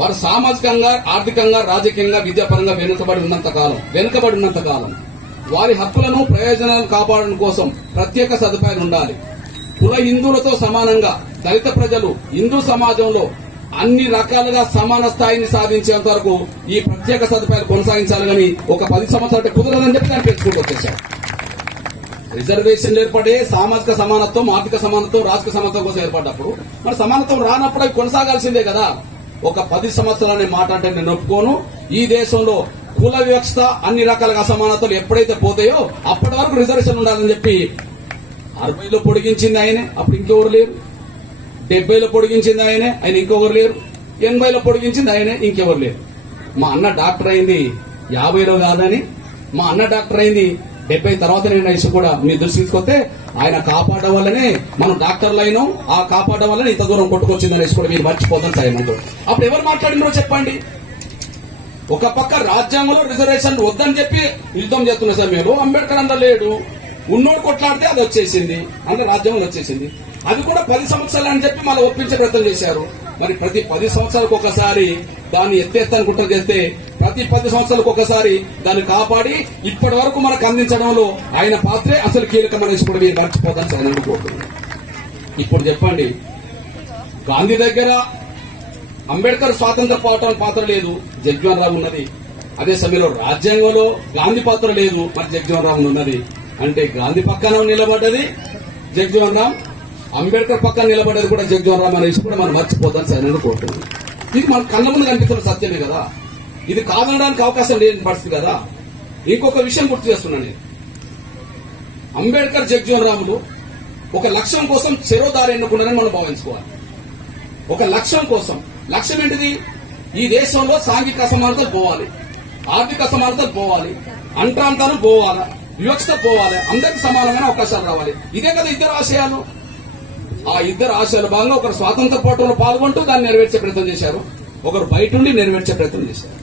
వారు సామాజికంగా, ఆర్థికంగా, రాజకీయంగా, విద్యాపరంగా వెనుకబడి ఉన్నంత కాలం వారి హక్కులను, ప్రయోజనాలను కాపాడడం కోసం ప్రత్యేక సదుపాయాలు ఉండాలి. కుల హిందువులతో సమానంగా దళిత ప్రజలు హిందూ సమాజంలో అన్ని రకాలుగా సమాన స్థాయిని సాధించేంత వరకు ఈ ప్రత్యేక సదుపాయాలు కొనసాగించాలని ఒక 10 సంవత్సరాలు కుదరదని చెప్పి దాన్ని పెంచుకుంటూ వచ్చేశారు. రిజర్వేషన్ ఏర్పడే సామాజిక సమానత్వం, ఆర్థిక సమానత్వం, రాజకీయ సమానత్వం కోసం ఏర్పడ్డప్పుడు మరి సమానత్వం రానప్పుడు అవి కొనసాగాల్సిందే కదా. ఒక 10 సంవత్సరాలనే మాట అంటే నేను ఒప్పుకోను. ఈ దేశంలో కుల వ్యవస్థ, అన్ని రకాల అసమానతలు ఎప్పుడైతే పోతాయో అప్పటి వరకు రిజర్వేషన్ ఉండాలని చెప్పి 60లో పొడిగించింది ఆయనే, అప్పుడు ఇంకెవరు లేరు. 70లో పొడిగించింది ఆయన ఇంకొకరు లేరు. 80లో పొడిగించింది ఆయనే, ఇంకెవరు లేరు. మా అన్న డాక్టర్ అయింది 50లో కాదని, మా అన్న డాక్టర్ అయింది 70 తర్వాత నేను ఇష్యూ కూడా మీ దృష్టి తీసుకొస్తే ఆయన కాపాడడం వల్లనే మనం డాక్టర్లు అయినాం. ఆ కాపాడడం వల్లనే ఇంత దూరం కొట్టుకొచ్చిందని కూడా మీరు మర్చిపోతాం సార్. అప్పుడు ఎవరు మాట్లాడినారో చెప్పండి. ఒక పక్క రాజ్యాంగంలో రిజర్వేషన్ వద్దని చెప్పి యుద్ధం చేస్తున్నారు సార్ మీరు. అంబేద్కర్ అంతా లేడు, ఉన్నోడు కొట్లాడితే అది వచ్చేసింది, అంటే రాజ్యాంగం వచ్చేసింది. అది కూడా 10 సంవత్సరాలు అని చెప్పి మళ్ళీ ఒప్పించే ప్రయత్నం చేశారు. మరి ప్రతి 10 సంవత్సరాలకు ఒకసారి దాన్ని ఎత్తేస్తాను కుట్ర చేస్తే ప్రతి 10 సంవత్సరాలకు ఒకసారి దాన్ని కాపాడి ఇప్పటి వరకు మనకు అందించడంలో ఆయన పాత్రే అసలు కీలకమనేసి కూడా మీరు మర్చిపోతాను సార్ అనుకుంటున్నాను. ఇప్పుడు చెప్పండి, గాంధీ దగ్గర అంబేద్కర్ స్వాతంత్ర పోవటం పాత్ర లేదు, జగ్జీవన్ రామ్ ఉన్నది. అదే సమయంలో రాజ్యాంగంలో గాంధీ పాత్ర లేదు, మరి జగ్జీవన్ రామ్ ఉన్నది. అంటే గాంధీ పక్కన నిలబడ్డది జగ్జీవన్ రామ్, అంబేద్కర్ పక్కన నిలబడ్డది కూడా జగ్జీవన్ రామ్ అనేసి కూడా మనం మర్చిపోతాం సార్ అనుకుంటున్నాను. ఇది మన కళ్ళ ముందు కనిపిస్తున్న సత్యమే కదా. ఇది కాదనడానికి అవకాశం లేని పరిస్థితి కదా. ఇంకొక విషయం గుర్తు చేస్తున్నాను నేను. అంబేద్కర్, జగ్జీవన్ రాములు ఒక లక్ష్యం కోసం చెరో దారి ఎన్నుకున్నారని మనం భావించుకోవాలి. ఒక లక్ష్యం కోసం. లక్ష్యం ఏంటిది? ఈ దేశంలో సాంఘిక అసమానతలు పోవాలి, ఆర్థిక అసమానతలు పోవాలి, అంటరాంతాలు పోవాలి, వివక్షత పోవాలి, అందరికీ సమానమైన అవకాశాలు రావాలి. ఇదే కదా ఇద్దరు ఆశయాలు. ఆ ఇద్దరు ఆశయాల భాగంగా ఒకరు స్వాతంత్ర పోరాటంలో పాల్గొంటూ దాన్ని నెరవేర్చే ప్రయత్నం చేశారు, ఒకరు బయట ఉండి నెరవేర్చే ప్రయత్నం చేశారు.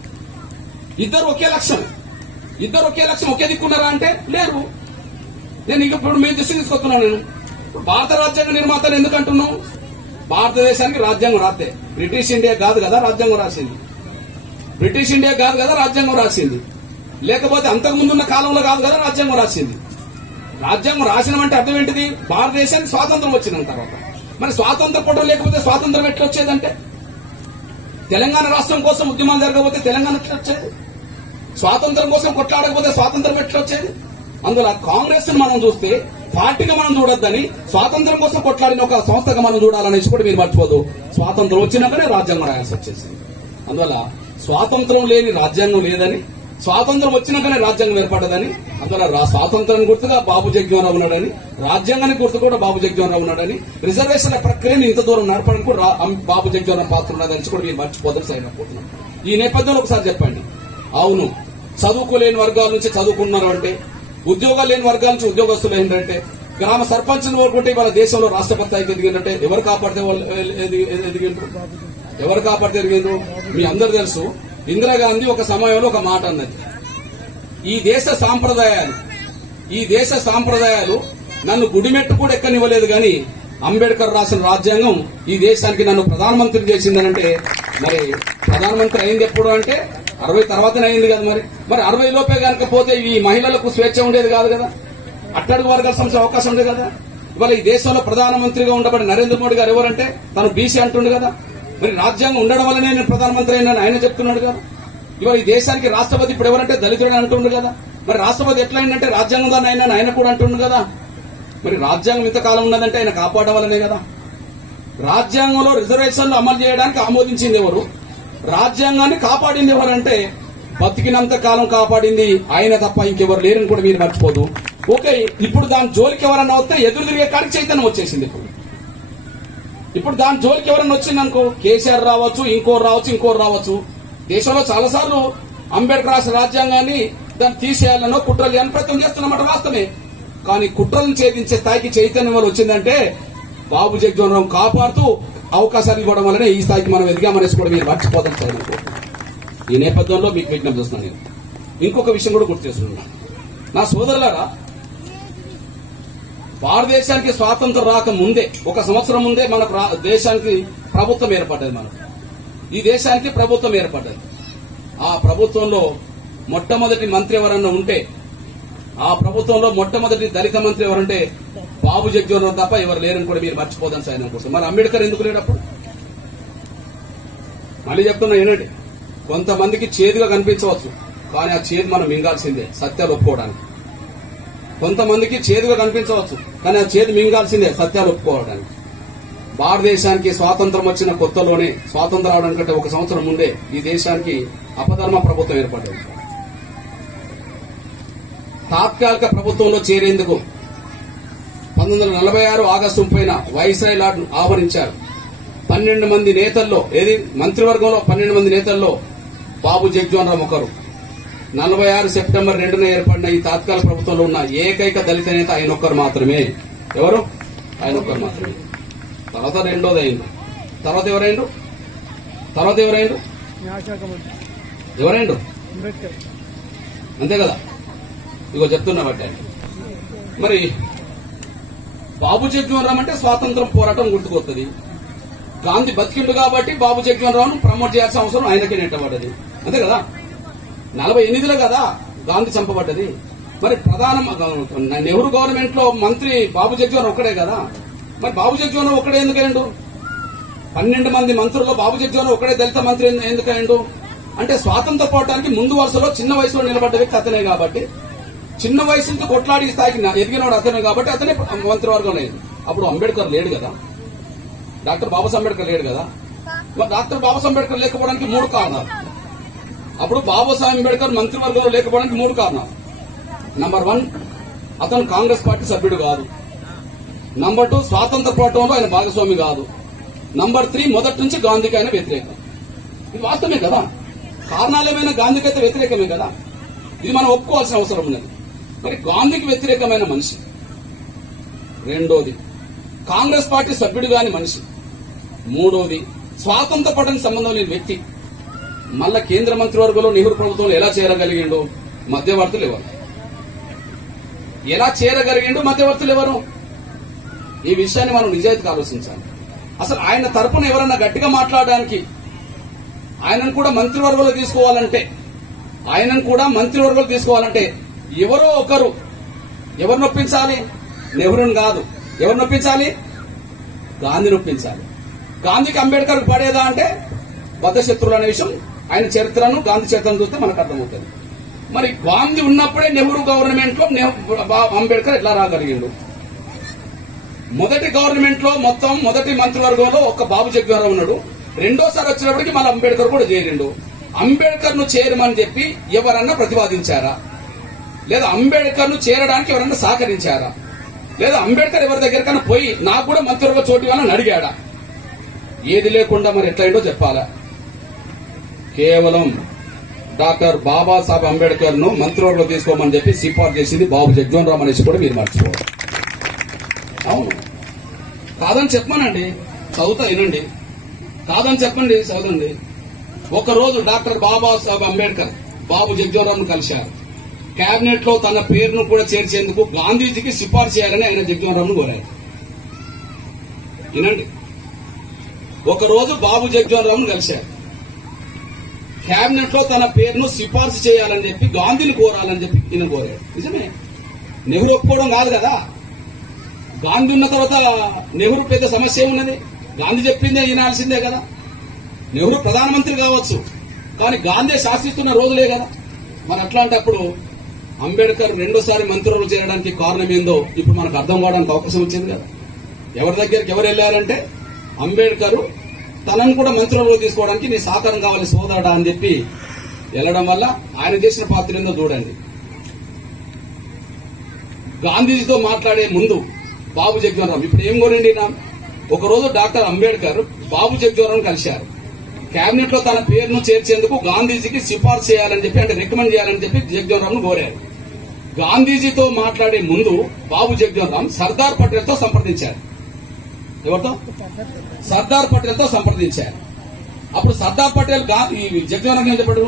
ఇద్దరు ఒకే లక్ష్యం ఒకే దిక్కున్నారా అంటే లేరు. నేను ఇప్పుడు మీ దృష్టి తీసుకొస్తున్నాను. నేను భారత రాజ్యాంగ నిర్మాతను ఎందుకు అంటున్నాం? భారతదేశానికి రాజ్యాంగం రాస్తే బ్రిటిష్ ఇండియా కాదు కదా రాజ్యాంగం రాసింది. లేకపోతే అంతకుముందున్న కాలంలో కాదు కదా రాజ్యాంగం రాసింది. రాజ్యాంగం రాసిన అంటే అర్థం ఏంటిది? భారతదేశానికి స్వాతంత్రం వచ్చిన తర్వాత. మరి స్వాతంత్ర పోవడం లేకపోతే స్వాతంత్రం ఎట్లా వచ్చేదంటే? తెలంగాణ రాష్ట్రం కోసం ఉద్యమాలు జరగకపోతే తెలంగాణ ఎట్లా వచ్చేది? స్వాతంత్రం కోసం కొట్లాడకపోతే స్వాతంత్రం ఎట్లా వచ్చేది? అందులో కాంగ్రెస్ మనం చూస్తే పార్టీగా మనం చూడొద్దని స్వాతంత్రం కోసం కొట్లాడిన ఒక సంస్థగా మనం చూడాలనేసి కూడా మీరు మర్చిపోదు. స్వాతంత్రం వచ్చినాకనే రాజ్యాంగం రాయాల్సి వచ్చేసింది. అందువల్ల స్వాతంత్రం లేని రాజ్యాంగం లేదని, స్వాతంత్రం వచ్చినాకనే రాజ్యాంగం ఏర్పడదని, అందువల్ల స్వాతంత్రానికి గుర్తుగా బాబు జగ్జీవన్ రావు ఉన్నాడని, రాజ్యాంగానికి గుర్తు కూడా బాబు జగ్జీవన్ రావు ఉన్నాడని, రిజర్వేషన్ల ప్రక్రియను ఇంత దూరం నడపడానికి కూడా బాబు జగ్జీవన్ రావు పాత్ర ఉన్నదని కూడా మీరు మర్చిపోతారు సైడ్ అయిపోతున్నాం. ఈ నేపథ్యంలో ఒకసారి చెప్పండి. అవును, చదువుకోలేని వర్గాల నుంచి చదువుకున్నారు అంటే, ఉద్యోగాలు లేని వర్గాల నుంచి ఉద్యోగస్తులు ఏంటంటే, గ్రామ సర్పంచ్లు వరకుంటే ఇవాళ దేశంలో రాష్ట్రపతి అయితే ఎదిగిందంటే ఎవరు కాపాడితే ఎదిగిండ్రు? మీ అందరూ తెలుసు. ఇందిరాగాంధీ ఒక సమయంలో ఒక మాట అన్నది, ఈ దేశ సాంప్రదాయాలు నన్ను గుడిమెట్టు కూడా ఎక్కనివ్వలేదు గాని అంబేద్కర్ రాసిన రాజ్యాంగం ఈ దేశానికి నన్ను ప్రధానమంత్రి చేసిందనంటే, మరి ప్రధానమంత్రి అయింది ఎప్పుడు అంటే 60 తర్వాతనే అయింది కదా. మరి 60 లోపే కనుక పోతే ఈ మహిళలకు స్వేచ్ఛ ఉండేది కాదు కదా, అట్టడుగు వర్గాల సంస్థ అవకాశం ఉండేది కదా. ఇవాళ ఈ దేశంలో ప్రధానమంత్రిగా ఉండబడి నరేంద్ర మోడీ గారు ఎవరంటే తను బీసీ అంటుండు కదా. మరి రాజ్యాంగం ఉండడం వల్లనే నేను ప్రధానమంత్రి అయినా ఆయన చెప్తున్నాడు కదా. ఇవాళ ఈ దేశానికి రాష్ట్రపతి ఇప్పుడు ఎవరంటే దళితుడు అంటుండు కదా. మరి రాష్ట్రపతి ఎట్లా అయిందంటే రాజ్యాంగం దాన్ని ఆయన కూడా అంటుండు కదా. మరి రాజ్యాంగం ఇంతకాలం ఉన్నదంటే ఆయన కాపాడడం వల్లనే కదా. రాజ్యాంగంలో రిజర్వేషన్లు అమలు చేయడానికి ఆమోదించింది ఎవరు, రాజ్యాంగాన్ని కాపాడింది ఎవరంటే బతికినంత కాలం కాపాడింది ఆయన తప్ప ఇంకెవరు లేరని కూడా మీరు మర్చిపోదు. ఓకే, ఇప్పుడు దాని జోలికి ఎవరన్నా వస్తే ఎదురు తిరిగే కాడికి చైతన్యం వచ్చేసింది. ఇప్పుడు దాని జోలికి ఎవరన్నా వచ్చిందనుకో, కేసీఆర్ రావచ్చు, ఇంకోరు రావచ్చు. దేశంలో చాలాసార్లు అంబేద్కర్ రాసిన రాజ్యాంగాన్ని దాన్ని తీసేయాలనో కుట్రలు చేయాలని ప్రయత్నం చేస్తున్నమాట వాస్తవమే. కానీ కుట్రలను ఛేదించే స్థాయికి చైతన్యం వల్ల వచ్చిందంటే బాబు జగజ్జీవన్ రామ్ కాపాడుతూ అవకాశాలు ఇవ్వడం వల్లనే ఈ స్థాయికి మనం ఎదిగామనేసి కూడా మీరు మర్చిపోతాం సార్. ఈ నేపథ్యంలో మీకు విజ్ఞప్తి చేస్తున్నాను. నేను ఇంకొక విషయం కూడా గుర్తు చేస్తున్నాను. నా సోదరులారా, భారతదేశానికి స్వాతంత్రం రాక ముందే, 1 సంవత్సరం ముందే మన దేశానికి ప్రభుత్వం ఏర్పడ్డది. ఈ దేశానికి ప్రభుత్వం ఏర్పడ్డది. ఆ ప్రభుత్వంలో మొట్టమొదటి మంత్రి ఎవరన్నా ఉంటే, ఆ ప్రభుత్వంలో మొట్టమొదటి దళిత మంత్రి ఎవరంటే బాబు జగజ్జీవన్ రామ్ తప్ప ఎవరు లేరని కూడా మీరు మర్చిపోదని సాయం కోసం. మరి అంబేద్కర్ ఎందుకు లేడప్పుడు? మళ్ళీ చెప్తున్నా ఏనండి, కొంతమందికి చేదుగా కనిపించవచ్చు, కానీ ఆ చేదు మనం మింగాల్సిందే సత్యాలు ఒప్పుకోవడానికి. కొంతమందికి చేదుగా కనిపించవచ్చు, కానీ ఆ చేదు మింగాల్సిందే సత్యాలు ఒప్పుకోవడానికి. భారతదేశానికి స్వాతంత్రం వచ్చిన కొత్తలోనే, స్వాతంత్రం రావడానికి కంటే 1 సంవత్సరం ముందే ఈ దేశానికి అపధర్మ ప్రభుత్వం ఏర్పడ్డది. తాత్కాలిక ప్రభుత్వంలో చేరేందుకు 1946 ఆగస్టు 30న వైస్రాయ్ లార్డ్ ఆహ్వానించారు. 12 మంది నేతల్లో, మంత్రివర్గంలో 12 మంది నేతల్లో బాబు జగజ్జీవన్ రామ్ ఒకరు. 46 సెప్టెంబర్ 2న ఏర్పడిన ఈ తాత్కాలిక ప్రభుత్వంలో ఉన్న ఏకైక దళిత నేత ఆయనొక్కరు మాత్రమే. ఎవరు? ఆయనొక్కరు మాత్రమే. తర్వాత రెండోది అయింది. తర్వాత ఎవరైండు? అంతే కదా. ఇగో చెప్తున్నా బట్టి మరి బాబు జగజ్జీవన్ రామ్ అంటే స్వాతంత్రం పోరాటం గుర్తుకొస్తుంది. గాంధీ బతికిండు కాబట్టి బాబు జగజ్జీవన్ రామ్ ప్రమోట్ చేయాల్సిన అవసరం ఆయనకే నెట్టబడ్డది. అంతే కదా. 48లో కదా గాంధీ చంపబడ్డది. మరి నెహ్రూ గవర్నమెంట్ లో మంత్రి బాబు జగజ్జీవన్ ఒక్కడే కదా. మరి బాబు జగజ్జీవన్ ఒక్కడే ఎందుకయ్యండు? 12 మంది మంత్రుల్లో బాబు జగజ్జీవన్ ఒక్కడే దళిత మంత్రి ఎందుకయ్యండు అంటే స్వాతంత్ర పోరాటానికి ముందు వరుసలో చిన్న వయసులో నిలబడ్డ వ్యక్తి అతనే కాబట్టి, చిన్న వయసు నుంచి కొట్లాడి స్థాయికి ఎదిగినవాడు అతనే కాబట్టి అతనే మంత్రివర్గం లేదు. అప్పుడు అంబేద్కర్ లేడు కదా, డాక్టర్ బాబాసాహెబ్ అంబేద్కర్ లేడు కదా. డాక్టర్ బాబాసాహెబ్ అంబేద్కర్ లేకపోవడానికి 3 కారణాలు. అప్పుడు బాబాసాహెబ్ అంబేద్కర్ మంత్రివర్గంలో లేకపోవడానికి 3 కారణాలు. నంబర్ 1, అతను కాంగ్రెస్ పార్టీ సభ్యుడు కాదు. నంబర్ 2, స్వాతంత్ర పోరాటంలో ఆయన భాగస్వామి కాదు. నంబర్ 3, మొదటి నుంచి గాంధీకి ఆయన వ్యతిరేకం. ఇది వాస్తవమే కదా. కారణాలేమైనా గాంధీకి అయితే వ్యతిరేకమే కదా. ఇది మనం ఒప్పుకోవాల్సిన అవసరం ఉన్నది. మరి గాంధీకి వ్యతిరేకమైన మనిషి. రెండోది, కాంగ్రెస్ పార్టీ సభ్యుడు కాని మనిషి. మూడోది, స్వాతంత్ర పోరాటానికి సంబంధం లేని వ్యక్తి. మళ్ళా కేంద్ర మంత్రివర్గంలో నెహ్రూ ప్రభుత్వంలో ఎలా చేరగలిగిండు? మధ్యవర్తులు ఎవరు? ఎలా చేరగలిగిండు? మధ్యవర్తులు ఎవరు? ఈ విషయాన్ని మనం నిజాయితీగా ఆలోచించాలి. అసలు ఆయన తరపున ఎవరన్నా గట్టిగా మాట్లాడడానికి, ఆయనను కూడా మంత్రివర్గంలో తీసుకోవాలంటే ఎవరో ఒకరు ఎవరు నొప్పించాలి? నెహ్రూని కాదు. ఎవరు నొప్పించాలి? గాంధీ నొప్పించాలి. గాంధీకి అంబేద్కర్ పడేదా అంటే బద్ధశత్రువులు అనే విషయం ఆయన చరిత్రను, గాంధీ చరిత్రను చూస్తే మనకు అర్థమవుతుంది. మరి గాంధీ ఉన్నప్పుడే నెహ్రూ గవర్నమెంట్ లో అంబేద్కర్ ఎట్లా రాగలిగిండు? మొదటి గవర్నమెంట్ లో మొదటి మంత్రివర్గంలో ఒక్క బాబు జగజ్జీవన్ రామ్ ఉన్నాడు. రెండోసారి వచ్చినప్పటికీ మళ్ళీ అంబేద్కర్ కూడా చేరిండు. అంబేద్కర్ ను చేరమని చెప్పి ఎవరన్నా ప్రతిపాదించారా? లేదా అంబేద్కర్ ను చేరడానికి ఎవరన్నా సహకరించారా? లేదా అంబేద్కర్ ఎవరి దగ్గరకన్నా పోయి నాకు కూడా మంత్రివర్గ చోటు ఇవ్వాలని అడిగాడా? ఏది లేకుండా మరి ఎట్లయిందో చెప్పాలా? కేవలం డాక్టర్ బాబాసాహెబ్ అంబేద్కర్ ను మంత్రివర్గంలో తీసుకోమని చెప్పి సిఫార్సు చేసింది బాబు జగజ్జీవన్ రామ్ అనేసి కూడా మీరు మర్చిపోవాలి. అవును, కాదని చెప్పమానండి, చదువుతా వినండి. కాదని చెప్పండి, చదవండి. ఒకరోజు డాక్టర్ బాబాసాహెబ్ అంబేద్కర్ బాబు జగజ్జీవన్ రామ్ ను కలిశారు. కేబినెట్ లో తన పేరును కూడా చేర్చేందుకు గాంధీజీకి సిఫార్సు చేయాలని ఆయన జగజ్జీవన్ రామ్ ను కోరారు. వినండి. ఒకరోజు బాబు జగజ్జీవన్ రామ్ ను కలిశారు. కేబినెట్ లో తన పేరును సిఫార్సు చేయాలని చెప్పి గాంధీని కోరాలని చెప్పి ఈయన కోరాడు. నిజమే, నెహ్రూ ఒప్పుకోవడం కాదు కదా. గాంధీ ఉన్న తర్వాత నెహ్రూ పెద్ద సమస్య ఉన్నది. గాంధీ చెప్పిందే వినాల్సిందే కదా. నెహ్రూ ప్రధానమంత్రి కావచ్చు, కానీ గాంధీ శాసిస్తున్న రోజులే కదా. మరి అట్లాంటప్పుడు అంబేద్కర్ రెండోసారి మంత్రులు చేయడానికి కారణం ఏందో ఇప్పుడు మనకు అర్థం కావడానికి అవకాశం వచ్చింది కదా. ఎవరి దగ్గరికి ఎవరు వెళ్లారంటే అంబేద్కర్ తనను కూడా మంత్రులు తీసుకోవడానికి నీ సహకారం కావాలి సోదరుడా అని చెప్పి వెళ్లడం వల్ల ఆయన చేసిన పాత్ర ఏందో చూడండి. గాంధీజీతో మాట్లాడే ముందు బాబు జగ్జీవన్ రామ్ ఇప్పుడు ఏం కోరండి ఒకరోజు డాక్టర్ అంబేద్కర్ బాబు జగ్జీవన్ రామ్ కలిశారు. కేబినెట్ లో తన పేరును చేర్చేందుకు గాంధీజీకి సిఫార్సు చేయాలని చెప్పి అంటే రికమెండ్ చేయాలని చెప్పి జగ్జీవన్ రామ్ ను కోరారు. గాంధీజీతో మాట్లాడే ముందు బాబు జగ్జీవన్ రామ్ సర్దార్ పటేల్ తో సంప్రదించారు. ఎవరితో? సర్దార్ పటేల్ తో సంప్రదించారు. అప్పుడు సర్దార్ పటేల్ జగ్జీవన్ రామ్ ఏం చెప్పాడు?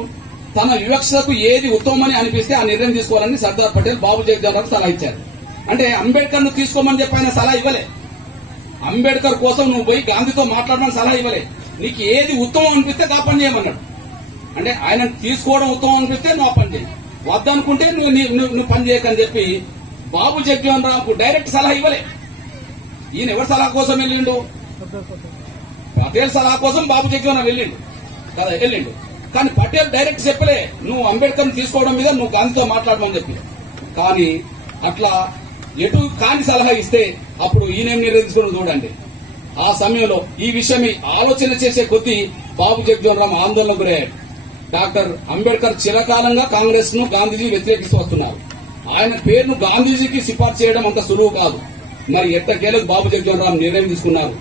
తన వివక్షకు ఏది ఉత్తమని అనిపిస్తే ఆ నిర్ణయం తీసుకోవాలని సర్దార్ పటేల్ బాబు జగ్జీవన్ రామ్ సలహా ఇచ్చారు. అంటే అంబేద్కర్ ను తీసుకోమని చెప్పి ఆయన సలహా ఇవ్వలే. అంబేద్కర్ కోసం నువ్వు పోయి గాంధీతో మాట్లాడమని సలహా ఇవ్వలే. నీకు ఏది ఉత్తమం అనిపిస్తే ఆ పని చేయమన్నాడు. అంటే ఆయన తీసుకోవడం ఉత్తమం అనిపిస్తే నువ్వు ఆ పని చేయి, వద్దనుకుంటే నువ్వు పని చేయకని చెప్పి బాబు జగ్జీవన్ రామ్ కు డైరెక్ట్ సలహా ఇవ్వలే. ఈయన ఎవరి సలహా కోసం వెళ్ళిండు? పటేల్ సలహా కోసం బాబు జగ్జీవన్ రామ్ వెళ్ళిండు. కానీ పటేల్ డైరెక్ట్ చెప్పలే నువ్వు అంబేద్కర్ తీసుకోవడం మీద నువ్వు గాంధీతో మాట్లాడమని చెప్పి. కానీ అట్లా ఎటు కాని సలహా ఇస్తే అప్పుడు ఈయనేం నిర్ణయించుకుని చూడండి. ఆ సమయంలో ఈ విషయం ఆలోచన చేసే కొద్దీ బాబు జగ్జీవన్ రామ్ ఆందోళనకు గురయ్యాడు. డాక్టర్ అంబేద్కర్ చిరకాలంగా కాంగ్రెస్ ను గాంధీజీ వ్యతిరేకిస్తూ వస్తున్నారు. ఆయన పేరును గాంధీజీకి సిఫార్సు చేయడం అంత సులువు కాదు. మరి ఎట్టకేలకు బాబు జగ్జీవన్ రామ్ నిర్ణయం తీసుకున్నారు.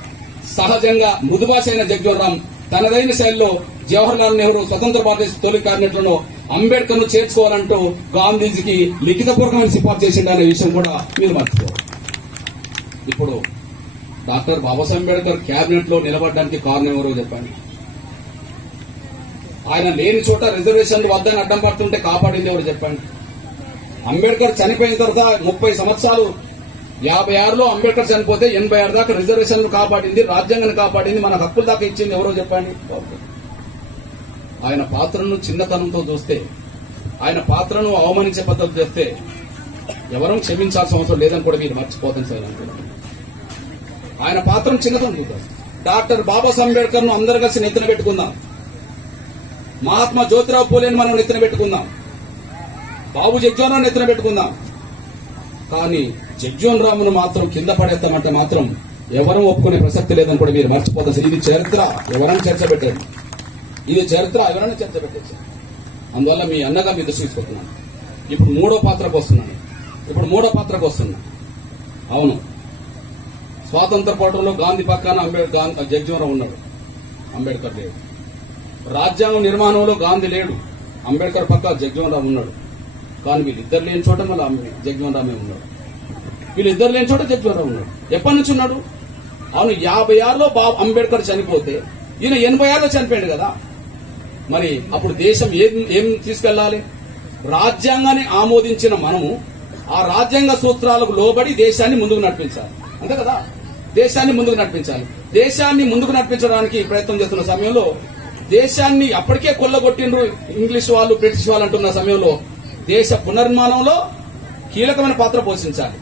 సహజంగా మృదుభాష అయిన జగ్జీవన్ రామ్ తనదైన శైలిలో జవహర్లాల్ నెహ్రూ స్వతంత్ర భారతదేశ తొలి కేబినెట్లలో అంబేద్కర్ ను చేర్చుకోవాలంటూ గాంధీజీకి లిఖితపూర్వకమైన సిఫార్సు చేసిండనే విషయం కూడా మీరు మర్చిపోరు. ఇప్పుడు డాక్టర్ బాబాసాహెబ్ అంబేద్కర్ కేబినెట్ లో నిలబడడానికి కారణం ఎవరో చెప్పండి. ఆయన లేని చోట రిజర్వేషన్లు వద్దని అడ్డం పడుతుంటే కాపాడింది ఎవరు చెప్పండి. అంబేద్కర్ చనిపోయిన తర్వాత 30 సంవత్సరాలు 56లో అంబేద్కర్ చనిపోతే 86 దాకా రిజర్వేషన్లు కాపాడింది, రాజ్యాంగాన్ని కాపాడింది, మన హక్కుల దాకా ఇచ్చింది ఎవరో చెప్పండి. ఆయన పాత్రను చిన్నతనంతో చూస్తే, ఆయన పాత్రను అవమానించే పద్ధతి చేస్తే ఎవరూ క్షమించాల్సిన అవసరం లేదని కూడా మీరు మర్చిపోతాను సార్. ఆయన పాత్రను చిన్నతనం చూద్దాం. డాక్టర్ బాబాసాహెబ్ అంబేద్కర్ ను అందరు కలిసి నెత్తిన పెట్టుకుందాం. మహాత్మా జ్యోతిరావు పూలేని మనం నెత్తిన పెట్టుకుందాం. బాబు జగ్జీవన్ రామ్ నెత్తిన పెట్టుకుందాం. కానీ జగ్జీవన్ రామ్ను మాత్రం కింద పడేస్తామంటే మాత్రం ఎవరూ ఒప్పుకునే ప్రసక్తి లేదని కూడా మీరు మర్చిపోతారు. ఇది చరిత్ర, ఎవరైనా చర్చ పెట్టండి. ఇది చరిత్ర, ఎవరైనా చర్చ పెట్టచ్చు. అందువల్ల మీ అన్నగా మీ దృష్టి తీసుకుంటున్నాను. ఇప్పుడు మూడో పాత్రకు వస్తున్నా. అవును, స్వాతంత్ర పోరాటంలో గాంధీ పక్కన జగ్జీవన్ రామ్ ఉన్నాడు, అంబేద్కర్ లేడు. రాజ్యాంగం నిర్మాణంలో గాంధీ లేడు, అంబేద్కర్ పక్క జగ్జీవన్ రామ్ ఉన్నాడు. కానీ వీళ్ళిద్దరు లేని చోట మళ్ళీ జగ్జీవన్ రామే ఉన్నాడు. వీళ్ళిద్దరు లేని చోట జగ్జీవన్ రామ్ ఉన్నాడు. ఎప్పటి నుంచి ఉన్నాడు? అవును, 56లో అంబేద్కర్ చనిపోతే ఈయన 86లో చనిపోయాడు కదా. మరి అప్పుడు దేశం ఏం తీసుకెళ్లాలి? రాజ్యాంగాన్ని ఆమోదించిన మనము ఆ రాజ్యాంగ సూత్రాలకు లోబడి దేశాన్ని ముందుకు నడిపించాలి, అంతే కదా. దేశాన్ని ముందుకు నడిపించడానికి ప్రయత్నం చేస్తున్న సమయంలో దేశాన్ని అప్పటికే కొల్లగొట్టిండ్రు ఇంగ్లీష్ వాళ్ళు, బ్రిటిష్ వాళ్ళు అంటున్న సమయంలో దేశ పునర్నిర్మాణంలో కీలకమైన పాత్ర పోషించాలి.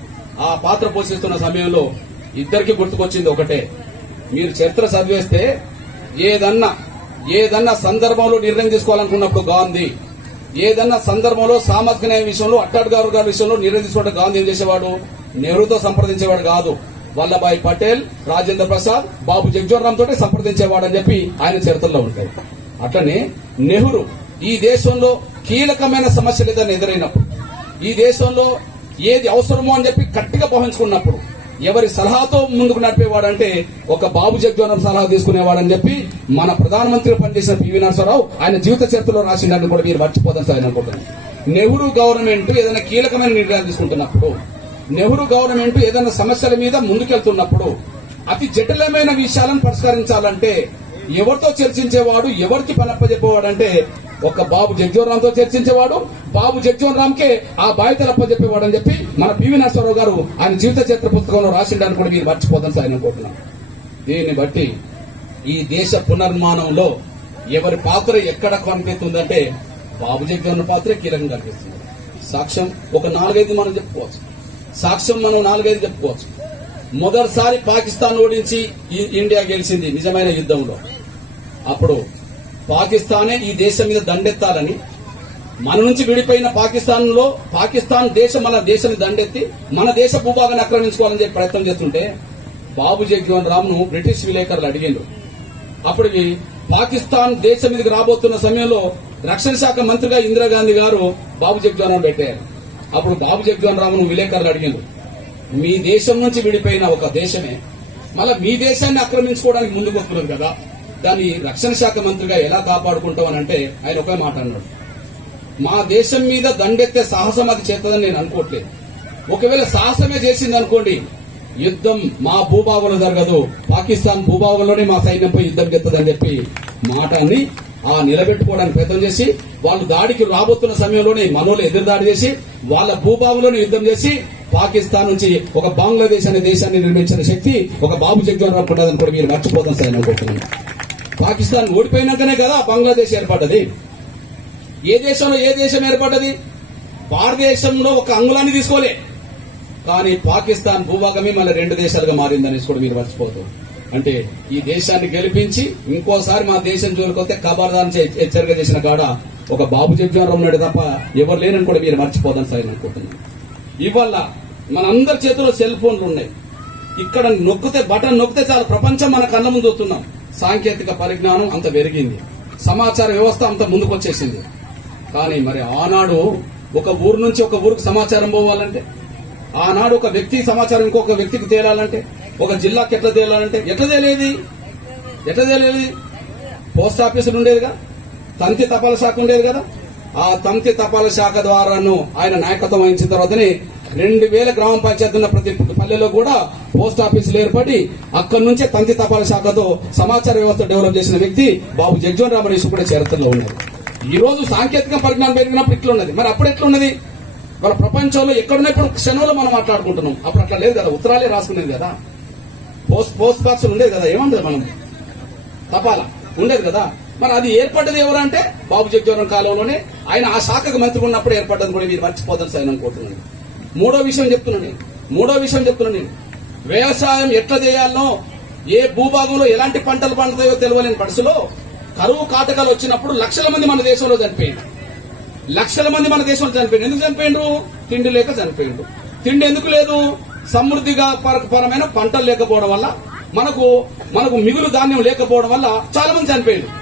ఆ పాత్ర పోషిస్తున్న సమయంలో ఇద్దరికి గుర్తుకొచ్చింది ఒకటే. మీరు చరిత్ర చదివేస్తే ఏదన్నా సందర్భంలో నిర్ణయం తీసుకోవాలనుకున్నప్పుడు గాంధీ, ఏదన్నా సందర్భంలో సామాజిక న్యాయ విషయంలో అట్టాడ్గారు గారి విషయంలో నిర్ణయం తీసుకోవడం గాంధీ ఏం చేసేవాడు? నెహ్రూతో సంప్రదించేవాడు కాదు, వల్లభాయ్ పటేల్, రాజేంద్ర ప్రసాద్, బాబు జగ్జీవన్ రామ్ తోటి సంప్రదించేవాడని చెప్పి ఆయన చరిత్రలో ఉంటాయి. అట్లనే నెహ్రూ ఈ దేశంలో కీలకమైన సమస్యలు ఏదైనా ఎదురైనప్పుడు, ఈ దేశంలో ఏది అవసరమో అని చెప్పి గట్టిగా భావించుకున్నప్పుడు ఎవరి సలహాతో ముందుకు నడిపేవాడంటే ఒక బాబు జగ్జీవన్ రామ్ సలహా తీసుకునేవాడని చెప్పి మన ప్రధానమంత్రి పనిచేసిన పివి నరసింహారావు ఆయన జీవిత చరిత్రలో రాసిందని కూడా మీరు మర్చిపోతారు సార్ అనుకుంటున్నాను. నెహ్రూ గవర్నమెంట్ ఏదైనా కీలకమైన నిర్ణయాలు తీసుకుంటున్నప్పుడు, నెహ్రూ గవర్నమెంట్ ఏదైనా సమస్యల మీద ముందుకెళ్తున్నప్పుడు అతి జటిలమైన విషయాలను పరిష్కరించాలంటే ఎవరితో చర్చించేవాడు, ఎవరికి పనప్పజెప్పేవాడంటే ఒక బాబు జగ్జీవన్ రామ్ తో చర్చించేవాడు, బాబు జగ్జీవన్ రామ్ కే ఆ బాధ్యతలు అప్పజెప్పేవాడు అని చెప్పి మన పివి నరసింహారావు గారు ఆయన జీవిత చరిత్ర పుస్తకంలో రాసిండని కూడా మీరు మర్చిపోతాను సార్ అనుకుంటున్నాను. దీన్ని బట్టి ఈ దేశ పునర్నిర్మాణంలో ఎవరి పాత్ర ఎక్కడ కనిపిస్తుందంటే బాబు జగ్జీవన్ పాత్ర కీలకంగా కనిపిస్తుంది. సాక్ష్యం ఒక 4-5 మనం చెప్పుకోవచ్చు. మొదటిసారి పాకిస్తాన్ ఓడించి ఇండియా గెలిచింది నిజమైన యుద్ధంలో. అప్పుడు పాకిస్తానే ఈ దేశం మీద దండెత్తాలని మన నుంచి విడిపోయిన పాకిస్తాన్ దేశం మన దేశాన్ని దండెత్తి మన దేశ భూభాగాన్ని ఆక్రమించుకోవాలని చెప్పి ప్రయత్నం చేస్తుంటే బాబు జగజీవన్ రామ్ను బ్రిటిష్ విలేకరులు అడిగారు. అప్పటికి పాకిస్తాన్ దేశం మీదకి రాబోతున్న సమయంలో రక్షణ శాఖ మంత్రిగా ఇందిరాగాంధీ గారు బాబు జగజీవన్ రామ్ పెట్టారు. అప్పుడు బాబు జగజీవన్ రామ్ను విలేకరులు అడిగారు, మీ దేశం నుంచి విడిపోయిన ఒక దేశమే మళ్ళా మీ దేశాన్ని ఆక్రమించుకోవడానికి ముందుకు వస్తున్నారు కదా, దాన్ని రక్షణ శాఖ మంత్రిగా ఎలా కాపాడుకుంటామనంటే ఆయన ఒకే మాట అన్నాడు, మా దేశం మీద దండెత్తే సాహసం అది చేస్తుందని నేను అనుకోవట్లేదు. ఒకవేళ సాహసమే చేసింది అనుకోండి, యుద్ధం మా భూభాగంలో జరగదు, పాకిస్తాన్ భూభాగంలోనే మా సైన్యంపై యుద్ధం చేస్తుందని చెప్పి మాటని నిలబెట్టుకోవడానికి ప్రయత్నం చేసి వాళ్ళు దాడికి రాబోతున్న సమయంలోనే మనోళ్ళు ఎదురుదాడి చేసి వాళ్ళ భూభాగంలోనే యుద్ధం చేసి పాకిస్తాన్ నుంచి ఒక బంగ్లాదేశ్ అనే దేశాన్ని నిర్మించిన శక్తి ఒక బాబు జగజీవన్ రామ్ ఉంటుందని కూడా మీరు మర్చిపోతాం సార్ అనుకుంటున్నాను. పాకిస్తాన్ ఓడిపోయినాకనే కదా బంగ్లాదేశ్ ఏర్పడ్డది. ఏ దేశం ఏర్పడ్డది? భారతదేశంలో ఒక అంగుళాన్ని తీసుకోలే, కానీ పాకిస్తాన్ భూభాగమే మళ్ళీ 2 దేశాలుగా మారిందనేసి కూడా మీరు మర్చిపోతాం. అంటే ఈ దేశాన్ని గెలిపించి ఇంకోసారి మా దేశం జోలికొస్తే ఖబర్దార్ హెచ్చరిక చేసిన కాడ ఒక బాబు జగజీవన్ రామ్ ఉన్నాడు తప్ప ఎవరు లేరని కూడా మీరు మర్చిపోదాం సార్ అనుకుంటున్నాను. ఇవాళ మనందరి చేతిలో సెల్ ఫోన్లు ఉన్నాయి. ఇక్కడ బటన్ నొక్కితే చాలా ప్రపంచం మన కళ్ళ ముందు వస్తున్నాం. సాంకేతిక పరిజ్ఞానం అంత పెరిగింది, సమాచార వ్యవస్థ అంత ముందుకొచ్చేసింది. కానీ మరి ఆనాడు ఒక ఊరు నుంచి ఒక ఊరికి సమాచారం పోవాలంటే, ఆనాడు ఒక వ్యక్తి సమాచారం ఇంకొక వ్యక్తికి తేలాలంటే, ఒక జిల్లాకి ఎట్లా తేలాలంటే ఎట్లా తేలేది? పోస్ట్ ఆఫీసులు ఉండేదిగా, తంతి తపాలా శాఖ ఉండేది కదా. ఆ తంతి తపాలా శాఖ ద్వారాను ఆయన నాయకత్వం వహించిన తర్వాతనే 2000 గ్రామ పంచాయతీ ఉన్న ప్రతి పల్లెలో కూడా పోస్ట్ ఆఫీసులు ఏర్పడి అక్కడి నుంచే తంతి తపాలా శాఖతో సమాచార వ్యవస్థ డెవలప్ చేసిన వ్యక్తి బాబు జగజీవన్ రామ్ అనేసి కూడా చరిత్రలో ఉన్నారు. ఈ రోజు సాంకేతిక పరిజ్ఞానం పెరిగినప్పుడు ఇట్లున్నది, మరి అప్పుడు ఎట్లున్నది? వాళ్ళ ప్రపంచంలో ఎక్కడున్నప్పుడు క్షణంలో మనం మాట్లాడుకుంటున్నాం. అప్పుడు అట్లా లేదు కదా, ఉత్తరాలే రాసుకునేది కదా, పోస్ట్ బాక్సులు ఉండేది కదా, ఏమంటది మనం తపాలా ఉండేది కదా. మరి అది ఏర్పడ్డది ఎవరంటే బాబు జగజీవన్ రామ్ కాలంలోనే, ఆయన ఆ శాఖకు మంత్రి ఉన్నప్పుడు ఏర్పడ్డది కూడా మీరు మర్చిపోతాను సార్ అనుకుంటున్నాను. మూడో విషయం చెప్తున్నాను నేను, వ్యవసాయం ఎట్లా చేయాలనో, ఏ భూభాగంలో ఎలాంటి పంటలు పండుతాయో తెలియలేని పరిస్థితిలో కరువు కాటకాలు వచ్చినప్పుడు లక్షల మంది మన దేశంలో చనిపోయింది. ఎందుకు చనిపోయిండ్రు? తిండి లేక చనిపోయిండ్రు. తిండి ఎందుకు లేదు? సమృద్ధిగా పరమైన పంటలు లేకపోవడం వల్ల, మనకు మిగులు ధాన్యం లేకపోవడం వల్ల చాలా మంది చనిపోయిండ్రు.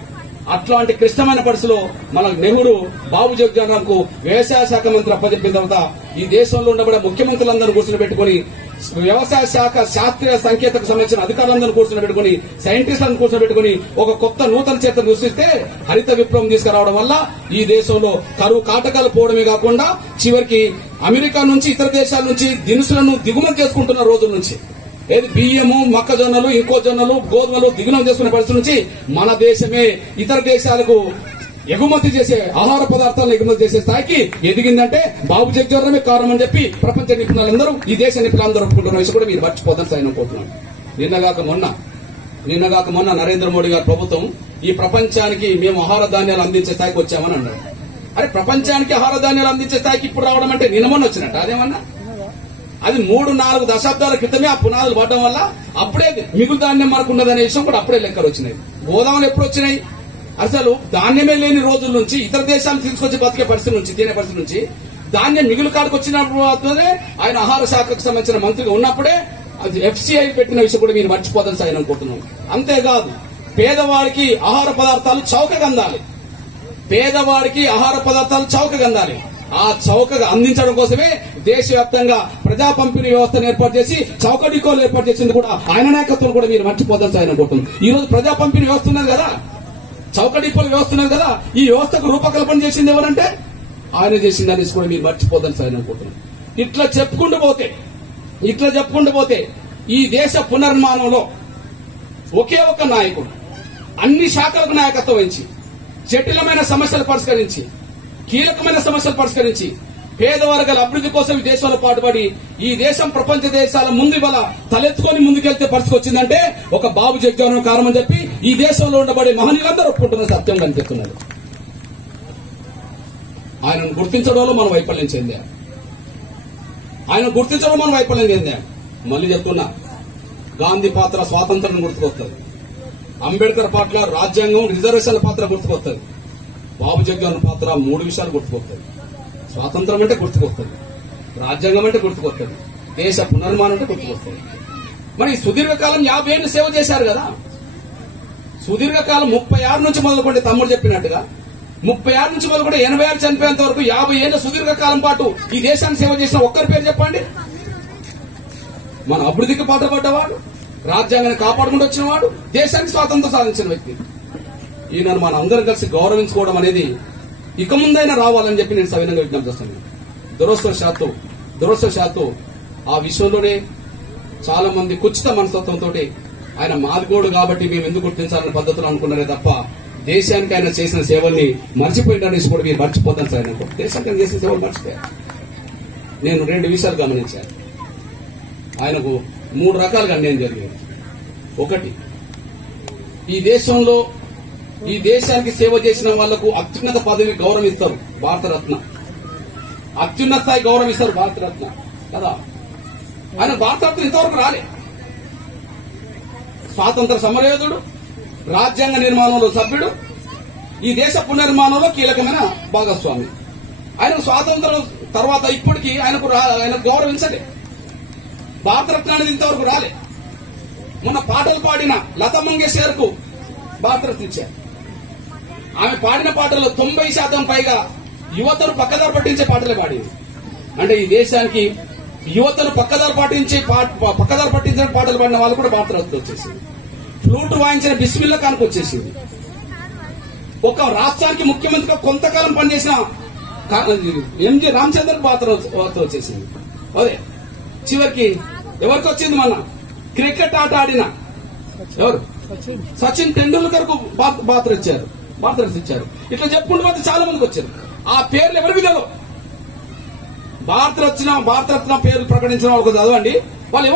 అట్లాంటి క్లిష్టమైన పరిస్థితిలో మన నెహ్రూ బాబు జగజీవన్ రామ్ కు వ్యవసాయ శాఖ మంత్రి అప్పచెప్పిన తర్వాత ఈ దేశంలో ఉండబడే ముఖ్యమంత్రులందరూ కూర్చుని పెట్టుకుని, వ్యవసాయ శాఖ శాస్త్రీయ సంకేతకు సంబంధించిన అధికారులందరూ కూర్చుని పెట్టుకుని, సైంటిస్టులను కూర్చుని పెట్టుకుని ఒక కొత్త నూతన చరిత్ర సృష్టిస్తే హరిత విప్లవం తీసుకురావడం వల్ల ఈ దేశంలో కరువు కాటకాలు పోవడమే కాకుండా చివరికి అమెరికా నుంచి ఇతర దేశాల నుంచి దినుసులను దిగుమతి చేసుకుంటున్న రోజుల నుంచి, ఏది బియ్యము, మొక్కజొన్నలు, ఇంకో జొన్నలు, గోధుమలు దిగుమతి చేసుకునే పరిస్థితి నుంచి మన దేశమే ఇతర దేశాలకు ఎగుమతి చేసే ఆహార పదార్థాలను ఎగుమతి చేసే స్థాయికి ఎదిగిందంటే బాబు జగజీవన్ రామే కారణం అని చెప్పి ప్రపంచ నిపుణులందరూ, ఈ దేశ నిపుణులందరూ ఒప్పుకుంటున్న విషయం కూడా మీరు మర్చిపోతాను సార్ అనుకుంటున్నాను. నిన్నగాక మొన్న నరేంద్ర మోడీ గారి ప్రభుత్వం ఈ ప్రపంచానికి మేము ఆహార ధాన్యాలు అందించే స్థాయికి వచ్చామని అన్నారు. అరే, ప్రపంచానికి ఆహార ధాన్యాలు అందించే స్థాయికి ఇప్పుడు రావడం అంటే నిన్న మొన్న వచ్చినట్టు అదేమన్నా? అది 3-4 దశాబ్దాల క్రితమే ఆ పునాదులు పడడం వల్ల అప్పుడే మిగులు ధాన్యం మనకు ఉన్నదనే విషయం కూడా అప్పుడే లెక్కలు వచ్చినాయి. గోదాములు ఎప్పుడు వచ్చినాయి? అసలు ధాన్యమే లేని రోజుల నుంచి, ఇతర దేశాలు తీసుకొచ్చి బతికే పరిస్థితి నుంచి, తినే పరిస్థితి నుంచి ధాన్యం మిగులు కాడికి వచ్చినప్పుడే ఆయన ఆహార శాఖకు సంబంధించిన మంత్రిగా ఉన్నప్పుడే FCI పెట్టిన విషయం కూడా మీరు మర్చిపోదని సార్ అనుకుంటున్నాం. అంతేకాదు, పేదవాడికి ఆహార పదార్థాలు చౌకగా అందాలి. ఆ చౌకగా అందించడం కోసమే దేశవ్యాప్తంగా ప్రజా పంపిణీ వ్యవస్థను ఏర్పాటు చేసి చౌక డిపోలు ఏర్పాటు చేసింది కూడా ఆయన నాయకత్వం కూడా మీరు మర్చిపోదని సార్ అనుకుంటున్నాం. ఈ రోజు ప్రజా పంపిణీ వ్యవస్థ ఉన్నది కదా, చౌక డిపోల వ్యవస్థ ఉన్నది కదా, ఈ వ్యవస్థకు రూపకల్పన చేసింది ఎవరంటే ఆయన చేసిందనేసి కూడా మీరు మర్చిపోదని సార్ అనుకుంటున్నాం. ఇట్లా చెప్పుకుంటూ పోతే ఈ దేశ పునర్మాణంలో ఒకే ఒక నాయకుడు అన్ని శాఖలకు నాయకత్వం వహించి, జటిలమైన సమస్యలు పరిష్కరించి, కీలకమైన సమస్యలు పరిష్కరించి, పేదవర్గాల అభివృద్ధి కోసం ఈ దేశంలో పాటుపడి ఈ దేశం ప్రపంచ దేశాల ముందు ఇవాళ తలెత్తుకొని ముందుకెళ్తే పరిస్థితి వచ్చిందంటే ఒక బాబు జగజీవన్ రామ్ కారణం అని చెప్పి ఈ దేశంలో ఉండబడే మహనీయులందరూ ఒప్పుకుంటున్న సత్యం కనిపిస్తున్నారు. ఆయనను గుర్తించడంలో మనం వైఫల్యం చెందాం. మళ్ళీ చెప్తున్నా, గాంధీ పాత్ర స్వాతంత్రం గుర్తుకొస్తుంది, అంబేద్కర్ పాత్ర రాజ్యాంగం, రిజర్వేషన్ల పాత్ర గుర్తుకొస్తుంది. బాబు జగ్జీవన్ పాత్ర 3 విషయాలు గుర్తుకొస్తుంది. స్వాతంత్రం అంటే గుర్తుకొస్తుంది, రాజ్యాంగం అంటే గుర్తుకొస్తుంది, దేశ పునర్మానం అంటే గుర్తుకొస్తుంది. మరి సుదీర్ఘకాలం 50 ఏళ్లు సేవ చేశారు కదా. సుదీర్ఘకాలం 36 నుంచి మొదలుకుంటే తమ్ముడు చెప్పినట్టుగా 36 నుంచి మొదలుకుంటే 80 ఏళ్ళు చనిపోయేంత వరకు 50 ఏళ్ల సుదీర్ఘకాలం పాటు ఈ దేశాన్ని సేవ చేసిన ఒక్కరి పేరు చెప్పండి. మన అభివృద్ధికి పాటుపడ్డవాడు, రాజ్యాంగాన్ని కాపాడుకుంటూ వచ్చిన వాడు, దేశానికి స్వాతంత్రం సాధించిన వ్యక్తి. ఈయనను మనం అందరం కలిసి గౌరవించుకోవడం అనేది ఇక ముందైనా రావాలని చెప్పి నేను సవినంగా విజ్ఞప్తి చేస్తున్నాను. దురదృష్టవశాత్తు ఆ విషయంలోనే చాలా మంది కుచిత మనస్తత్వంతో ఆయన మాదిగోడు కాబట్టి మేము ఎందుకు గుర్తించాలనే పద్ధతులు అనుకున్నారే తప్ప దేశానికి ఆయన చేసిన సేవల్ని మర్చిపోయిననేసి కూడా మీరు మర్చిపోతాను సార్. ఆయన దేశానికి ఆయన చేసిన సేవలు మర్చిపోయారు. నేను 2 విషయాలు గమనించాను. ఆయనకు 3 రకాలుగా అన్యాయం జరిగింది. ఒకటి, ఈ దేశానికి సేవ చేసిన వాళ్లకు అత్యున్నత పదవి గౌరవం ఇస్తారు, భారతరత్న. అత్యున్నత స్థాయి గౌరవం ఇస్తారు, భారతరత్న కదా. ఆయన భారతరత్న ఇంతవరకు రాలే. స్వాతంత్ర సమరయోధుడు, రాజ్యాంగ నిర్మాణంలో సభ్యుడు, ఈ దేశ పునర్నిర్మాణంలో కీలకమైన భాగస్వామి. ఆయన స్వాతంత్రం తర్వాత ఇప్పటికీ ఆయనకు గౌరవించలే. భారతరత్న అనేది ఇంతవరకు రాలే. మొన్న పాటలు పాడిన లతా మంగేష్కర్ కు భారతరత్న ఇచ్చారు. ఆమె పాడిన పాటల్లో 90% పైగా యువతను పక్కదారి పట్టించే పాటలే పాడింది. అంటే ఈ దేశానికి యువతను పక్కదారి పట్టించిన పాటలు పాడిన వాళ్ళు కూడా భారతరత్న వచ్చేసింది. ఫ్లూట్ వాయించిన బిస్మిల్లా ఖాన్కు వచ్చేసింది. ఒక రాష్ట్రానికి ముఖ్యమంత్రిగా కొంతకాలం పనిచేసిన ఎంజి రామచంద్రకి భారతరత్న వచ్చేసింది. అదే చివరికి ఎవరికి వచ్చింది? మన క్రికెట్ ఆట ఆడిన ఎవరు? సచిన్ టెండూల్కర్ కు భారతరత్న ఇచ్చారు. ఇట్లా చెప్పుకుంటూ పోతే చాలా మందికి వచ్చారు. ఆ పేర్లు ఎవరికి తెలియవు. భారతరత్న పేర్లు ప్రకటించిన వాళ్ళకు చదవండి, వాళ్ళు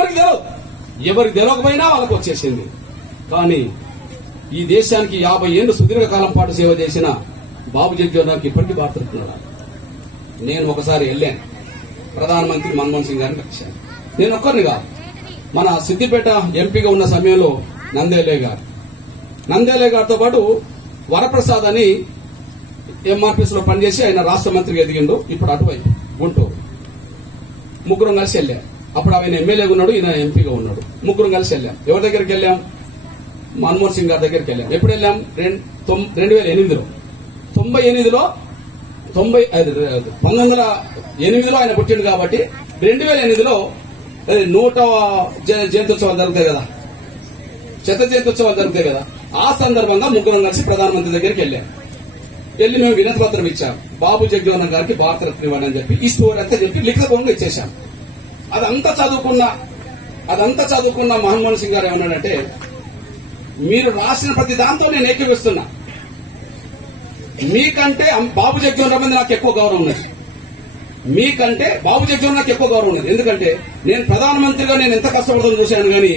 ఎవరికి తెలియకపోయినా వాళ్ళకు వచ్చేసింది. కానీ ఈ దేశానికి 50 ఏళ్లు సుదీర్ఘకాలం పాటు సేవ చేసిన బాబు జగ్జీవన్ రామ్కి ఇప్పటికీ భారతరత్న రాదు. నేను ఒకసారి వెళ్ళాను, ప్రధానమంత్రి మన్మోహన్ సింగ్ గారిని కలిశాను. నేను ఒక్కరిని కాదు, మన సిద్దిపేట ఎంపీగా ఉన్న సమయంలో నందేలే గారితో పాటు వరప్రసాద్ అని ఎంఆర్పీస్ లో పనిచేసి ఆయన రాష్ట్ర మంత్రిగా ఎదిగిండు. ఇప్పుడు అటువైపు గుంటూరు. ముగ్గురం కలిసి వెళ్ళాం. అప్పుడు ఆయన ఎమ్మెల్యేగా ఉన్నాడు, ఈయన ఎంపీగా ఉన్నాడు. ముగ్గురం కలిసి వెళ్ళాం. ఎవరి దగ్గరికి వెళ్ళాం? మన్మోహన్ సింగ్ గారి దగ్గరికి వెళ్ళాం. ఎప్పుడు వెళ్ళాం? 2008లో. 1908లో ఆయన పుట్టిండు కాబట్టి 2008లో 100వ జయంత్యోత్సవాలు జరుగుతాయి కదా, శత జయంత్యోత్సవాలు జరుగుతాయి కదా. ఆ సందర్భంగా ముగ్గురం కలిసి ప్రధానమంత్రి దగ్గరికి వెళ్ళి మేము వినతి పత్రం ఇచ్చాం. బాబు జగ్జీవన్ గారికి భారతరత్న ఇవ్వండి అని చెప్పి ఈ స్టోరీ అంతా చెప్పి లిఖితపూర్వకంగా ఇచ్చేశాం. అదంతా చదువుకున్న మన్మోహన్ సింగ్ గారు ఏమన్నాడంటే, మీరు రాసిన ప్రతి దాంతో నేను ఏకీవిస్తున్నా, మీకంటే బాబు జగ్జీవన్ రామ్ మీద నాకు ఎక్కువ గౌరవం ఉన్నది. ఎందుకంటే నేను ప్రధానమంత్రిగా నేను ఎంత కష్టపడుతుందో చూశాను కానీ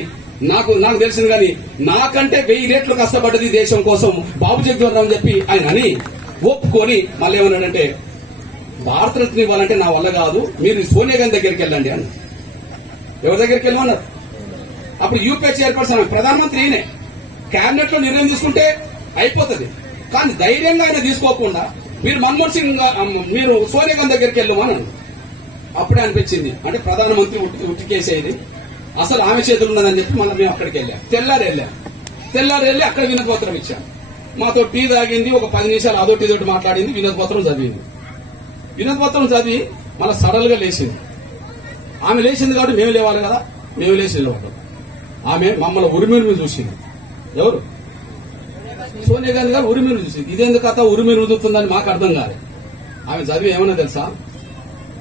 నాకు తెలిసింది. కానీ నాకంటే 1000 రెట్లు కష్టపడ్డది దేశం కోసం బాబు జగ్జీవన్ రామ్ చెప్పి ఆయన అని ఒప్పుకొని మళ్ళీ ఏమన్నాడంటే, భారతరత్న ఇవ్వాలంటే నా వల్ల కాదు, మీరు సోనియా గాంధీ దగ్గరికి వెళ్ళండి అని. ఎవరి దగ్గరికి వెళ్ళమన్నారు? అప్పుడు యూపీఏ చైర్పర్సన్ ప్రధానమంత్రి ఈయనే. కేబినెట్ లో నిర్ణయం తీసుకుంటే అయిపోతుంది. కానీ ధైర్యంగా ఆయన తీసుకోకుండా మీరు మన్మోహన్ సింగ్ మీరు సోనియా గాంధీ దగ్గరికి వెళ్ళమని. అప్పుడే అనిపించింది అంటే ప్రధానమంత్రి ఉట్టికేసేది, అసలు ఆమె చేతులు ఉన్నదని చెప్పి మళ్ళీ మేము అక్కడికి వెళ్ళాం. తెల్లారి వెళ్ళి అక్కడ వినతి పత్రం ఇచ్చాం. మాతో టీ తాగింది, ఒక 10 నిమిషాలు అదొట్టి ఇదొట్టి మాట్లాడింది, వినతి పత్రం చదివింది. వినతి పత్రం చదివి మళ్ళీ సడల్ గా లేచింది. ఆమె లేచింది కాబట్టి మేము లేవాలి కదా, మేము లేచి నిలబడ్డాం. ఆమె మమ్మల్ని ఉరిమిని చూసింది. ఎవరు? సోనియా గాంధీ గారు ఉరిమిని చూసింది. ఇదేందుకు కథ ఉరిమిని రుదుతుందని మాకు అర్థం కాలేదు. ఆమె చదివి ఏమన్నా తెలుసా,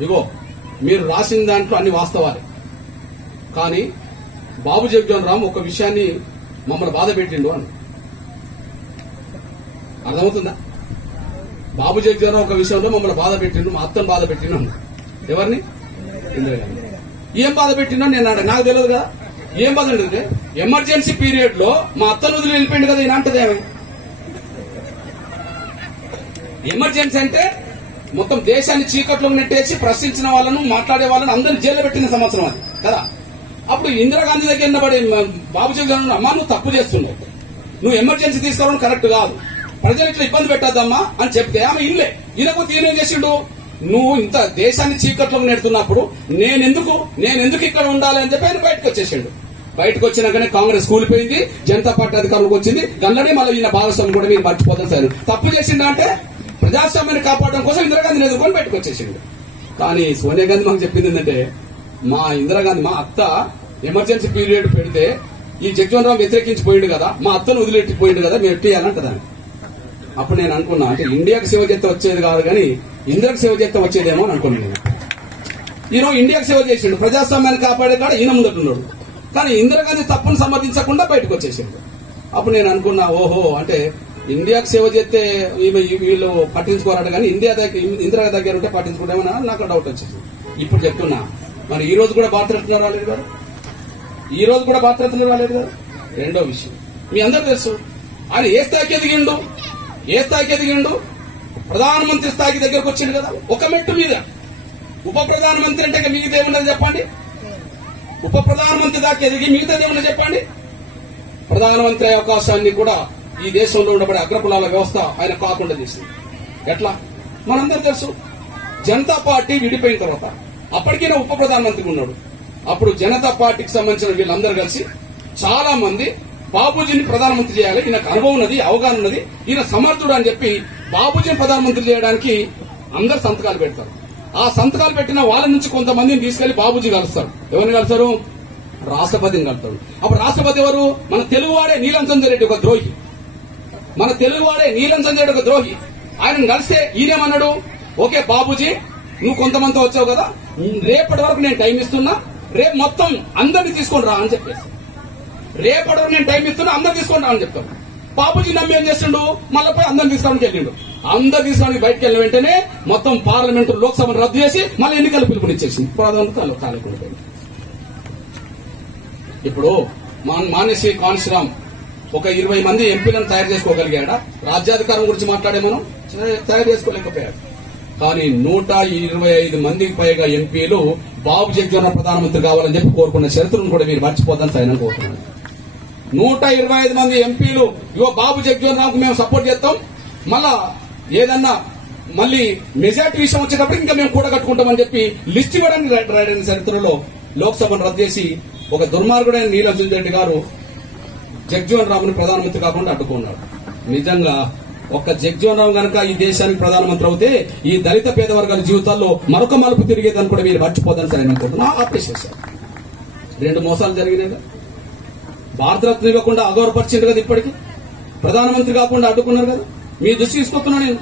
ఇగో మీరు రాసిన దాంట్లో అన్ని వాస్తవాలే, కానీ బాబు జగ్జీవన్ రామ్ ఒక విషయాన్ని మమ్మల్ని బాధ పెట్టిండు అని. అర్థమవుతుందా? బాబు జగ్జీవన్ రామ్ ఒక విషయంలో మమ్మల్ని బాధ పెట్టిండు, మా అత్తను బాధ పెట్టిండు. ఎవరిని? ఇందిరాగాంధీ. ఏం బాధ పెట్టిండో నేను నాకు తెలియదు కదా. ఏం బాధ అంటే ఎమర్జెన్సీ పీరియడ్ లో మా అత్తను వదిలి వెళ్ళిపోయింది కదా ఈయన అంటది. ఏమి ఎమర్జెన్సీ అంటే మొత్తం దేశాన్ని చీకట్లో నెట్టేసి ప్రశ్నించిన వాళ్ళను, మాట్లాడే వాళ్ళను అందరినీ జైల్లో పెట్టిన సంవత్సరం అది కదా. అప్పుడు ఇందిరాగాంధీ దగ్గర నిలబడి బాబు జగ్జీవన్ అమ్మా నువ్వు తప్పు చేస్తున్నావు, నువ్వు ఎమర్జెన్సీ తీసుకోవడం కరెక్ట్ కాదు, ప్రజలు ఇట్లా ఇబ్బంది పెట్టద్దమ్మా అని చెప్తే ఆమె ఇల్లే. ఈయనకు ఈయన చేసిండు, నువ్వు ఇంత దేశాన్ని చీకట్లో నెడుతున్నప్పుడు నేనెందుకు ఇక్కడ ఉండాలి అని చెప్పి ఆయన బయటకు వచ్చేసిండు. బయటకు వచ్చినాకనే కాంగ్రెస్ కూలిపోయింది, జనతా పార్టీ అధికారంలోకి వచ్చింది. గన్నడే మళ్ళీ ఈయన భాగస్వామి కూడా మీరు మర్చిపోతారు సార్. తప్పు చేసిండు అంటే ప్రజాస్వామ్యాన్ని కాపాడడం కోసం ఇందిరాగాంధీని ఎదుర్కొని బయటకు వచ్చేసిండు. కానీ సోనియా గాంధీ మాకు చెప్పింది ఏంటంటే, మా ఇందిరాగాంధీ మా అత్త ఎమర్జెన్సీ పీరియడ్ పెడితే ఈ జగజ్జీవన్ రామ్ వ్యతిరేకించిపోయిండు కదా, మా అత్తను వదిలేట్టిపోయిండు కదా, మేము ఎట్టేయాలంటదాన్ని. అప్పుడు నేను అనుకున్నా, అంటే ఇండియాకు సేవ చేస్తే వచ్చేది కాదు కానీ ఇందిరాకు సేవ చేస్తే వచ్చేదేమో అని అనుకున్నాను. ఈయన ఇండియాకు సేవ చేసిండు, ప్రజాస్వామ్యాన్ని కాపాడే కాడ ఈయన ముందట్టున్నాడు. కానీ ఇందిరాగాంధీ తప్పును సమర్థించకుండా బయటకు వచ్చేసిండు. అప్పుడు నేను అనుకున్నా, ఓహో అంటే ఇండియాకు సేవ చేస్తే వీళ్ళు పట్టించుకోరట కానీ ఇందిరా దగ్గర ఉంటే పట్టించుకుంటామని నాకు డౌట్ వచ్చింది. ఇప్పుడు చెప్తున్నా, మరి ఈ రోజు కూడా భారతరత్న రాలేదు గారు, ఈ రోజు కూడా భారతరత్న రాలేదు గారు. రెండో విషయం మీ అందరూ తెలుసు, ఆయన ఏ స్థాయికి ఎదిగిండు, ప్రధానమంత్రి స్థాయికి దగ్గరకు వచ్చిండు కదా. ఒక మెట్టు మీద ఉప ప్రధానమంత్రి అంటే మిగతాదేమున్నది చెప్పండి, ఉప ప్రధానమంత్రి దాకా ఎదిగి మిగతాదేమున్నది చెప్పండి. ప్రధానమంత్రి అవకాశాన్ని కూడా ఈ దేశంలో ఉండబడే అగ్రకులాల వ్యవస్థ ఆయన కాకుండా చేసింది. ఎట్లా మనందరూ తెలుసు. జనతా పార్టీ విడిపోయిన తర్వాత అప్పటికైనా ఉప ప్రధానమంత్రి ఉన్నాడు. అప్పుడు జనతా పార్టీకి సంబంధించిన వీళ్ళందరూ కలిసి చాలా మంది బాబూజీని ప్రధానమంత్రి చేయాలి, ఈయనకు అనుభవం ఉన్నది, అవగాహన ఉన్నది, ఈయన సమర్థుడు అని చెప్పి బాబూజీని ప్రధానమంత్రి చేయడానికి అందరు సంతకాలు పెడతారు. ఆ సంతకాలు పెట్టిన వాళ్ళ నుంచి కొంతమందిని తీసుకెళ్లి బాబూజీ కలుస్తారు. ఎవరిని కలుస్తారు? రాష్ట్రపతిని కలుస్తారు. అప్పుడు రాష్ట్రపతి ఎవరు? మన తెలుగువాడే నీలం సంజయ్ రెడ్డి, ఒక ద్రోహి. మన తెలుగువాడే నీలం సంజయ్ రెడ్డి ఒక ద్రోహి. ఆయనను కలిస్తే ఈయనేమన్నాడు, ఓకే బాబూజీ నువ్వు కొంతమంది వచ్చావు కదా, రేపటి వరకు నేను టైం ఇస్తున్నా, రేపు మొత్తం అందరినీ తీసుకొని రా అని చెప్పేసి, రేపటి వరకు నేను టైం ఇస్తున్నా, అందరు తీసుకొని రా అని చెప్తాను. బాబూజీ నమ్మి ఏం చేస్తుండు, మళ్ళీ పోయి అందరిని తీసుకోవడానికి వెళ్ళిండు. అందరు తీసుకోవడానికి బయటకు వెళ్ళిన వెంటనే మొత్తం పార్లమెంటు లోక్సభను రద్దు చేసి మళ్ళీ ఎన్నికల పిలుపునిచ్చేసింది. ఇప్పుడు అదంతా కాలేకుండా ఇప్పుడు మానేసి కాన్శ్రామ్ ఒక 20 మంది ఎంపీలను తయారు చేసుకోగలిగాడా? రాజ్యాధికారం గురించి మాట్లాడే మనం తయారు చేసుకోలేకపోయాడు. కానీ 125 మందికి పైగా ఎంపీలు బాబు జగజ్జీవన్ ప్రధానమంత్రి కావాలని చెప్పి కోరుకున్న చరిత్రను కూడా మీరు మర్చిపోద్దని ఆయన కోరుకున్నాడు. 125 మంది ఎంపీలు ఇవో బాబు జగజ్జీవన్ రామ్కు మేము సపోర్ట్ చేస్తాం, మళ్ళా ఏదన్నా మళ్ళీ మెజార్టీ విషయం వచ్చేటప్పుడు ఇంకా మేము కూడా కట్టుకుంటామని చెప్పి లిస్ట్ ఇవ్వడానికి రాయడానికి చరిత్రలో లోక్సభను రద్దు చేసి ఒక దుర్మార్గుడైన నీలం సంజయ్ రెడ్డి గారు జగజ్జీవన్ రామ్ను ప్రధానమంత్రి కాకుండా అడ్డుకున్నాడు. నిజంగా ఒక్క జగజ్జీవన్ రామ్ గనక ఈ దేశానికి ప్రధానమంత్రి అవుతే ఈ దళిత పేద వర్గాల జీవితాల్లో మరొక మలుపు తిరిగేదని కూడా మీరు మర్చిపోదని సరే అనుకుంటున్నా. ఆపేసేసారు. 2 మోసాలు జరిగినాయి. భారతరత్న ఇవ్వకుండా అగౌరవపరిచింది కదా, ఇప్పటికీ ప్రధానమంత్రి కాకుండా అడ్డుకున్నారు కదా. మీ దృష్టి తీసుకొస్తున్నా నేను.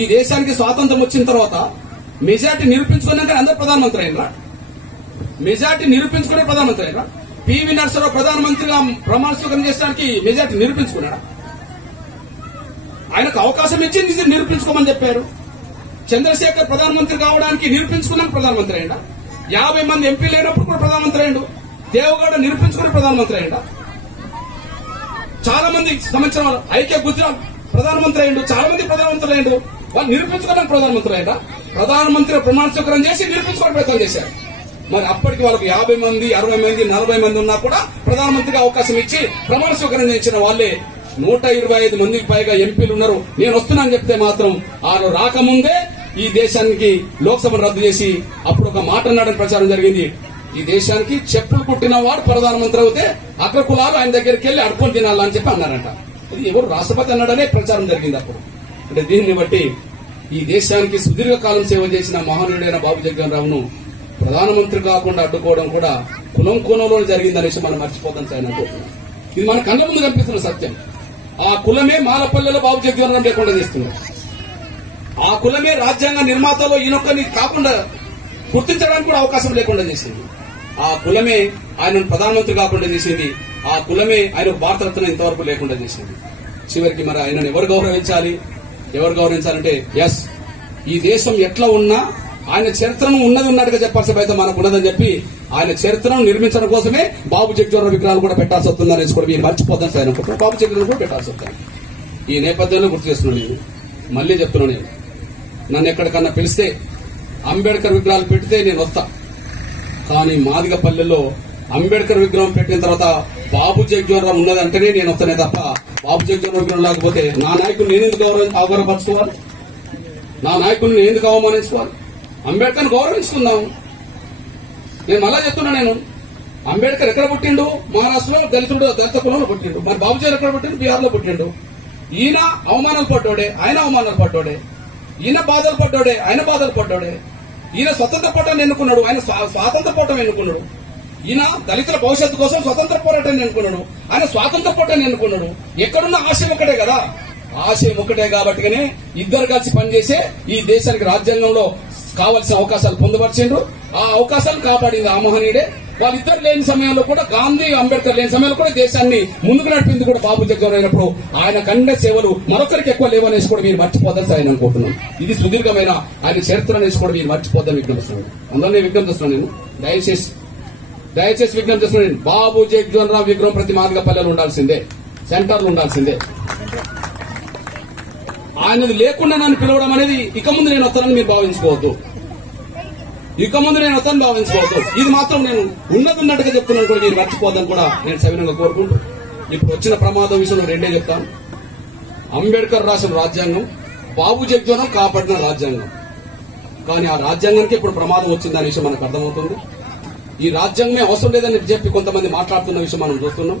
ఈ దేశానికి స్వాతంత్రం వచ్చిన తర్వాత మెజార్టీ నిరూపించుకున్నాక అందరు ప్రధానమంత్రి అయినరా? మెజార్టీ నిరూపించుకునే ప్రధానమంత్రి అయినరా? పివి నరసింహరావు ప్రధానమంత్రిగా ప్రమాణ స్వీకారం చేయడానికి మెజార్టీ నిరూపించుకున్నాడా? ఆయనకు అవకాశం ఇచ్చి నిరూపించుకోమని చెప్పారు. చంద్రశేఖర్ ప్రధానమంత్రి కావడానికి నిరూపించుకున్నాక ప్రధానమంత్రి అయ్యిందా? 50 మంది ఎంపీలు అయినప్పుడు కూడా ప్రధానమంత్రి అయ్యిండు. దేవగౌడ నిరూపించుకుని ప్రధానమంత్రి అయ్యిందా? చాలా మంది సంబంధించిన వాళ్ళు ఐక్య గుజరాత్ ప్రధానమంత్రి అయ్యిండు. చాలా మంది ప్రధానమంత్రులు అయ్యిండు. వాళ్ళు నిరూపించుకోవడానికి ప్రధానమంత్రి అయ్యిందా? ప్రధానమంత్రి ప్రమాణ స్వీకారం చేసి నిరూపించుకోవడం ప్రయత్నం చేశారు. మరి అప్పటికి వాళ్ళకి 50 మంది 60 మంది 40 మంది ఉన్నా కూడా ప్రధానమంత్రికి అవకాశం ఇచ్చి ప్రమాణ స్వీకారం చేసిన వాళ్ళే 125 మందికి పైగా ఎంపీలు ఉన్నారు. నేను వస్తున్నానని చెప్తే మాత్రం ఆయన రాకముందే ఈ దేశానికి లోక్సభను రద్దు చేసి అప్పుడు ఒక మాట అన్నాడని ప్రచారం జరిగింది. ఈ దేశానికి చెప్పులు కుట్టిన వాడు ప్రధానమంత్రి అవుతే అగ్రకులాలు ఆయన దగ్గరికి వెళ్లి అడుపులు తినాలని చెప్పి అన్నారంట. ఇది ఎవరు రాష్ట్రపతి అన్నాడనే ప్రచారం జరిగింది అప్పుడు. అంటే దీన్ని బట్టి ఈ దేశానికి సుదీర్ఘకాలం సేవ చేసిన మహనీయుడైన బాబు జగజ్జీవన్ రామ్ను ప్రధానమంత్రి కాకుండా అడ్డుకోవడం కూడా కులం కోణంలో జరిగిందనేసి మనం మర్చిపోతాం సార్ అనుకుంటున్నాం. ఇది మన కళ్ళ ముందు కనిపిస్తున్న సత్యం. ఆ కులమే మాలపల్లెలో బాబు జగజ్జీవన్ రామ్ లేకుండా చేస్తున్నారు. ఆ కులమే రాజ్యాంగ నిర్మాతలో ఈయనొక్కని కాకుండా గుర్తించడానికి కూడా అవకాశం లేకుండా చేసింది. ఆ కులమే ఆయనను ప్రధానమంత్రి కాకుండా చేసింది. ఆ కులమే ఆయన భారతరత్న ఇంతవరకు లేకుండా చేసింది. చివరికి మరి ఆయనను ఎవరు గౌరవించాలంటే ఎస్, ఈ దేశం ఎట్లా ఉన్నా ఆయన చరిత్రను ఉన్నట్టుగా చెప్పాల్సిన బాధ్యత మనకు ఉన్నదని చెప్పి ఆయన చరిత్రను నిర్మించడం కోసమే బాబు జగజ్జీవన్ రామ్ విగ్రహాలు కూడా పెట్టాల్సి వస్తుందనేసి కూడా మీరు మర్చిపోతాను సార్ అనుకుంటున్నారు. బాబు జగజ్జీవన్ కూడా పెట్టాల్సి వస్తుంది. ఈ నేపథ్యంలో గుర్తు చేస్తున్నాను. నేను మళ్లీ చెప్తున్నాను, నేను నన్ను ఎక్కడికన్నా పిలిస్తే అంబేద్కర్ విగ్రహాలు పెడితే నేను వస్తా. కానీ మాదిగపల్లెలో అంబేద్కర్ విగ్రహం పెట్టిన తర్వాత బాబు జగజ్జీవన్ రామ్ ఉన్నదంటేనే నేను వస్తానే తప్ప బాబు జగజ్జీవన్ విగ్రహం లేకపోతే నా నాయకుడిని నేను ఎందుకు అవగౌరవపరచుకోవాలి? నా నాయకుడిని నేను ఎందుకు అవమానించుకోవాలి? అంబేద్కర్ని గౌరవించుకుందాం. నేను మళ్ళా చెప్తున్నా, నేను అంబేద్కర్ ఎక్కడ పుట్టిండు? మహారాష్ట్రలో దళిత కులంలో పుట్టిండు. మరి బాబు జగన్ ఎక్కడ పుట్టిండు? బీహార్ లో పుట్టిండు. ఈయన అవమానాలు పడ్డాడే, ఆయన అవమానాలు పడ్డాడే. ఈయన బాధలు పడ్డాడే, ఆయన బాధలు పడ్డాడే. ఈయన స్వతంత్ర పోరాటాన్ని ఎన్నుకున్నాడు, ఆయన స్వాతంత్ర పోరాటం ఎన్నుకున్నాడు. ఈయన దళితుల భవిష్యత్తు కోసం స్వతంత్ర పోరాటాన్ని ఎన్నుకున్నాడు, ఆయన స్వాతంత్ర పోరాటాన్ని ఎన్నుకున్నాడు. ఎక్కడున్న ఆశయం ఒకటే కదా, ఆశయం ఒకటే కాబట్టిగానే ఇద్దరు కలిసి పనిచేసే ఈ దేశానికి రాజ్యాంగంలో కావాల్సిన అవకాశాలు పొందుపరిచిండ్రు. ఆ అవకాశాలు కాపాడింది ఆ మహనీయుడే. వాళ్ళిద్దరు లేని సమయంలో కూడా, గాంధీ అంబేద్కర్ లేని సమయంలో కూడా దేశాన్ని ముందుకు నడిపింది కూడా బాబు జగజ్జీవన్ అయినప్పుడు ఆయన కండే సేవలు మరొకరికి ఎక్కువ లేవనేసి కూడా మీరు మర్చిపోద్దని ఆయన అనుకుంటున్నాను. ఇది సుదీర్ఘమైన ఆయన చరిత్ర అనేసి కూడా మీరు మర్చిపోద్దని విజ్ఞప్తిస్తున్నాను. అందులో విజ్ఞప్తి చేస్తున్నాను. నేను దయచేసి విజ్ఞప్తి చేస్తున్నాను. బాబు జగజ్జీవన్ రామ్ విగ్రహం ప్రతి మార్గపల్లెలు ఉండాల్సిందే, సెంటర్లు ఉండాల్సిందే. ఆయనది లేకుండా నన్ను పిలవడం అనేది ఇక ముందు నేను వస్తానని మీరు భావించుకోవద్దు. ఇది మాత్రం నేను ఉన్నట్టుగా చెప్తున్నాను కూడా మీరు మర్చిపోద్దని కూడా నేను సవినంగా కోరుకుంటూ, ఇప్పుడు వచ్చిన ప్రమాదం విషయంలో రెండే చెప్తాను. అంబేద్కర్ రాసిన రాజ్యాంగం, బాబు జగజ్జీవన్ కాపాడిన రాజ్యాంగం. కానీ ఆ రాజ్యాంగానికి ఇప్పుడు ప్రమాదం వచ్చిందనే విషయం మనకు అర్థమవుతుంది. ఈ రాజ్యాంగమే అవసరం లేదని చెప్పి కొంతమంది మాట్లాడుతున్న విషయం మనం చూస్తున్నాం.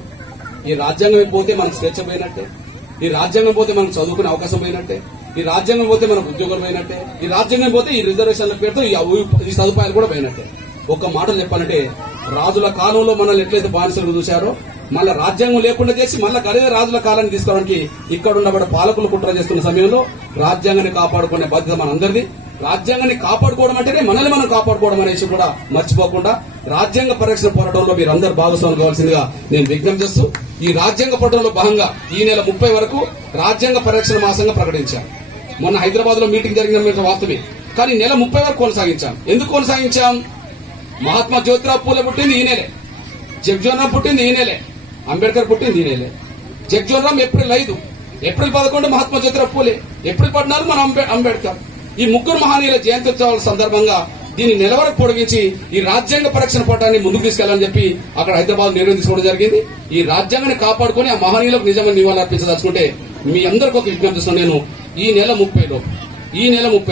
ఈ రాజ్యాంగం పోతే మనకు స్వేచ్ఛ పోయినట్టే, ఈ రాజ్యాంగం పోతే మనకు చదువుకునే అవకాశం పోయినట్టే, ఈ రాజ్యాంగం పోతే మనకు ఉద్యోగం పోయినట్టే, ఈ రాజ్యాంగం పోతే ఈ రిజర్వేషన్ల పేరుతో ఈ సదుపాయాలు కూడా పోయినట్టే. ఒక్క మాటలు చెప్పాలంటే, రాజుల కాలంలో మనల్ని ఎట్లయితే బానిసలు చూశారో, మళ్ళా రాజ్యాంగం లేకుండా చేసి మళ్ళా అదే రాజుల కాలాన్ని తీసుకోవడానికి ఇక్కడ ఉన్నబడి పాలకులు కుట్ర చేస్తున్న సమయంలో రాజ్యాంగాన్ని కాపాడుకునే బాధ్యత మనందరిది. రాజ్యాంగాన్ని కాపాడుకోవడం అంటేనే మనల్ని మనం కాపాడుకోవడం అనేసి కూడా మర్చిపోకుండా రాజ్యాంగ పరిరక్షణ పోరాటంలో మీరు అందరూ భాగస్వాములు కావాల్సిందిగా నేను విజ్ఞప్తి చేస్తూ, ఈ రాజ్యాంగ పోరాటంలో భాగంగా ఈ నెల 30 వరకు రాజ్యాంగ పరిరక్షణ మాసంగా ప్రకటించాం. మొన్న హైదరాబాద్ లో మీటింగ్ జరిగిన వాస్తవమే, కానీ నెల 30 వరకు కొనసాగించాం. ఎందుకు కొనసాగించాం? మహాత్మా జ్యోతిరావు పూలే పుట్టింది ఈ నెలే, జగజ్జీవన్ రామ్ పుట్టింది ఈ నెలే, అంబేద్కర్ పుట్టింది ఈ నెలే. Jagjivan Ram April 5, April 11 Mahatma Jyotirao Phule, April 14 మన అంబేద్కర్. ఈ ముగ్గురు మహనీయుల జయంత్యోత్సవాల సందర్భంగా దీన్ని నెల వరకు పొడిగించి ఈ రాజ్యాంగ పరిరక్షణ పోరాటాన్ని ముందుకు తీసుకెళ్లాలని చెప్పి అక్కడ హైదరాబాద్ నిర్ణయం తీసుకోవడం జరిగింది. ఈ రాజ్యాంగాన్ని కాపాడుకుని ఆ మహనీయులకు నిజంగా నివాళులు అర్పించదలుచుకుంటే మీ అందరికీ ఒక విజ్ఞప్తి చేస్తున్నాను. నేను ఈ నెల 30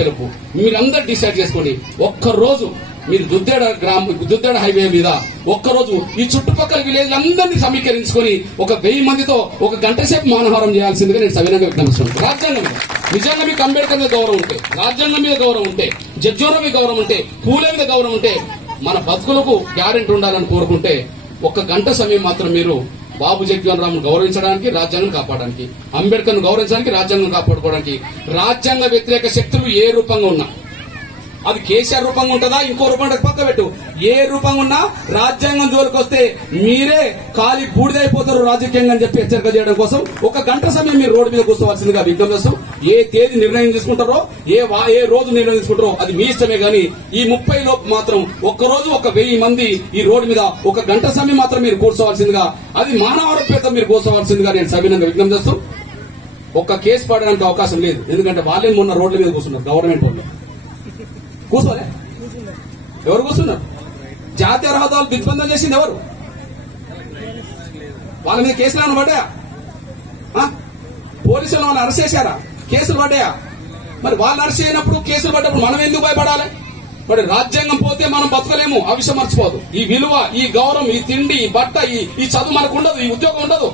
లోపు మీరందరూ డిసైడ్ చేసుకోండి. ఒక్కరోజు మీరు దుద్దేడ హైవే మీద ఒక్కరోజు ఈ చుట్టుపక్కల విలేజ్ అందరినీ సమీకరించుకొని 1000 మందితో 1 గంట సేపు మానహారం చేయాల్సిందిగా నేను సవినంగా విజ్ఞప్తిస్తున్నాను. రాజ్యాంగం మీద నిజంగా మీకు అంబేద్కర్ మీద గౌరవం ఉంటే, రాజ్యాంగం మీద గౌరవం ఉంటే, జగజ్జీవన్ మీద గౌరవం ఉంటే, పూలే మీద గౌరవం ఉంటే, మన బతుకులకు గ్యారెంటీ ఉండాలని కోరుకుంటే 1 గంట సమయం మాత్రం మీరు బాబు జగజ్జీవన్ రామ్ గౌరవించడానికి, రాజ్యాంగం కాపాడడానికి, అంబేద్కర్ గౌరవించడానికి, రాజ్యాంగం కాపాడుకోవడానికి, రాజ్యాంగ వ్యతిరేక శక్తులు ఏ రూపంగా ఉన్నా, అది కేసీఆర్ రూపంగా ఉంటుందా ఇంకో రూపంగా పక్క పెట్టు, ఏ రూపంగా ఉన్నా రాజ్యాంగం జోలికి వస్తే మీరే ఖాళీ బూడిదైపోతారు రాజకీయంగా అని చెప్పి హెచ్చరిక చేయడం కోసం 1 గంట సమయం మీరు రోడ్డు మీద కూర్చోవలసిందిగా విజ్ఞప్తి చేస్తాం. ఏ తేదీ నిర్ణయం తీసుకుంటారో, ఏ రోజు నిర్ణయం తీసుకుంటారో అది మీ ఇష్టమే. గానీ ఈ 30 లోపు మాత్రం ఒక్కరోజు 1000 మంది ఈ రోడ్డు మీద 1 గంట సమయం మాత్రం మీరు కూర్చోవలసిందిగా, అది మానవారోగ్యత మీరు కూర్చోవలసిందిగా నేను సవినంగా విజ్ఞప్తి చేస్తూ, ఒక్క కేసు పడడానికి అవకాశం లేదు. ఎందుకంటే వాళ్ళే మొన్న రోడ్ల మీద కూర్చున్నారు, గవర్నమెంట్ వాళ్ళు కూర్చోలే. ఎవరు కూర్చున్నారు? జాతీయ రహదారులు దిగ్బంధం చేసింది ఎవరు? వాళ్ళ మీద కేసులు ఏమైనా పడ్డాయా? పోలీసులు వాళ్ళని అరెస్ట్ చేశారా? కేసులు పడ్డాయా? మరి వాళ్ళు అరెస్ట్ అయినప్పుడు, కేసులు పడ్డప్పుడు మనం ఎందుకు భయపడాలి? మరి రాజ్యాంగం పోతే మనం బతకలేము, ఆ విషయం మర్చిపోదు. ఈ విలువ, ఈ గౌరవం, ఈ తిండి, ఈ బట్ట, ఈ చదువు మనకు ఉండదు, ఈ ఉద్యోగం ఉండదు.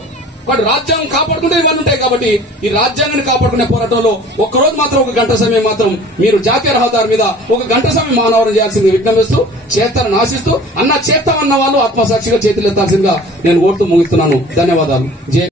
బట్ రాజ్యాంగం కాపాడుకుంటే ఇవన్నీ ఉంటాయి. కాబట్టి ఈ రాజ్యాంగాన్ని కాపాడుకునే పోరాటంలో ఒక్కరోజు మాత్రం 1 గంట సమయం మాత్రం మీరు జాతీయ రహదారి మీద 1 గంట సమయం మానవరం చేయాల్సింది విజ్ఞప్తిస్తూ, చేస్తారని ఆశిస్తూ, చేస్తామన్న వాళ్ళు ఆత్మసాక్షిగా చేతులు ఎత్తాల్సిందిగా నేను కోరుతూ ముగిస్తున్నాను. ధన్యవాదాలు.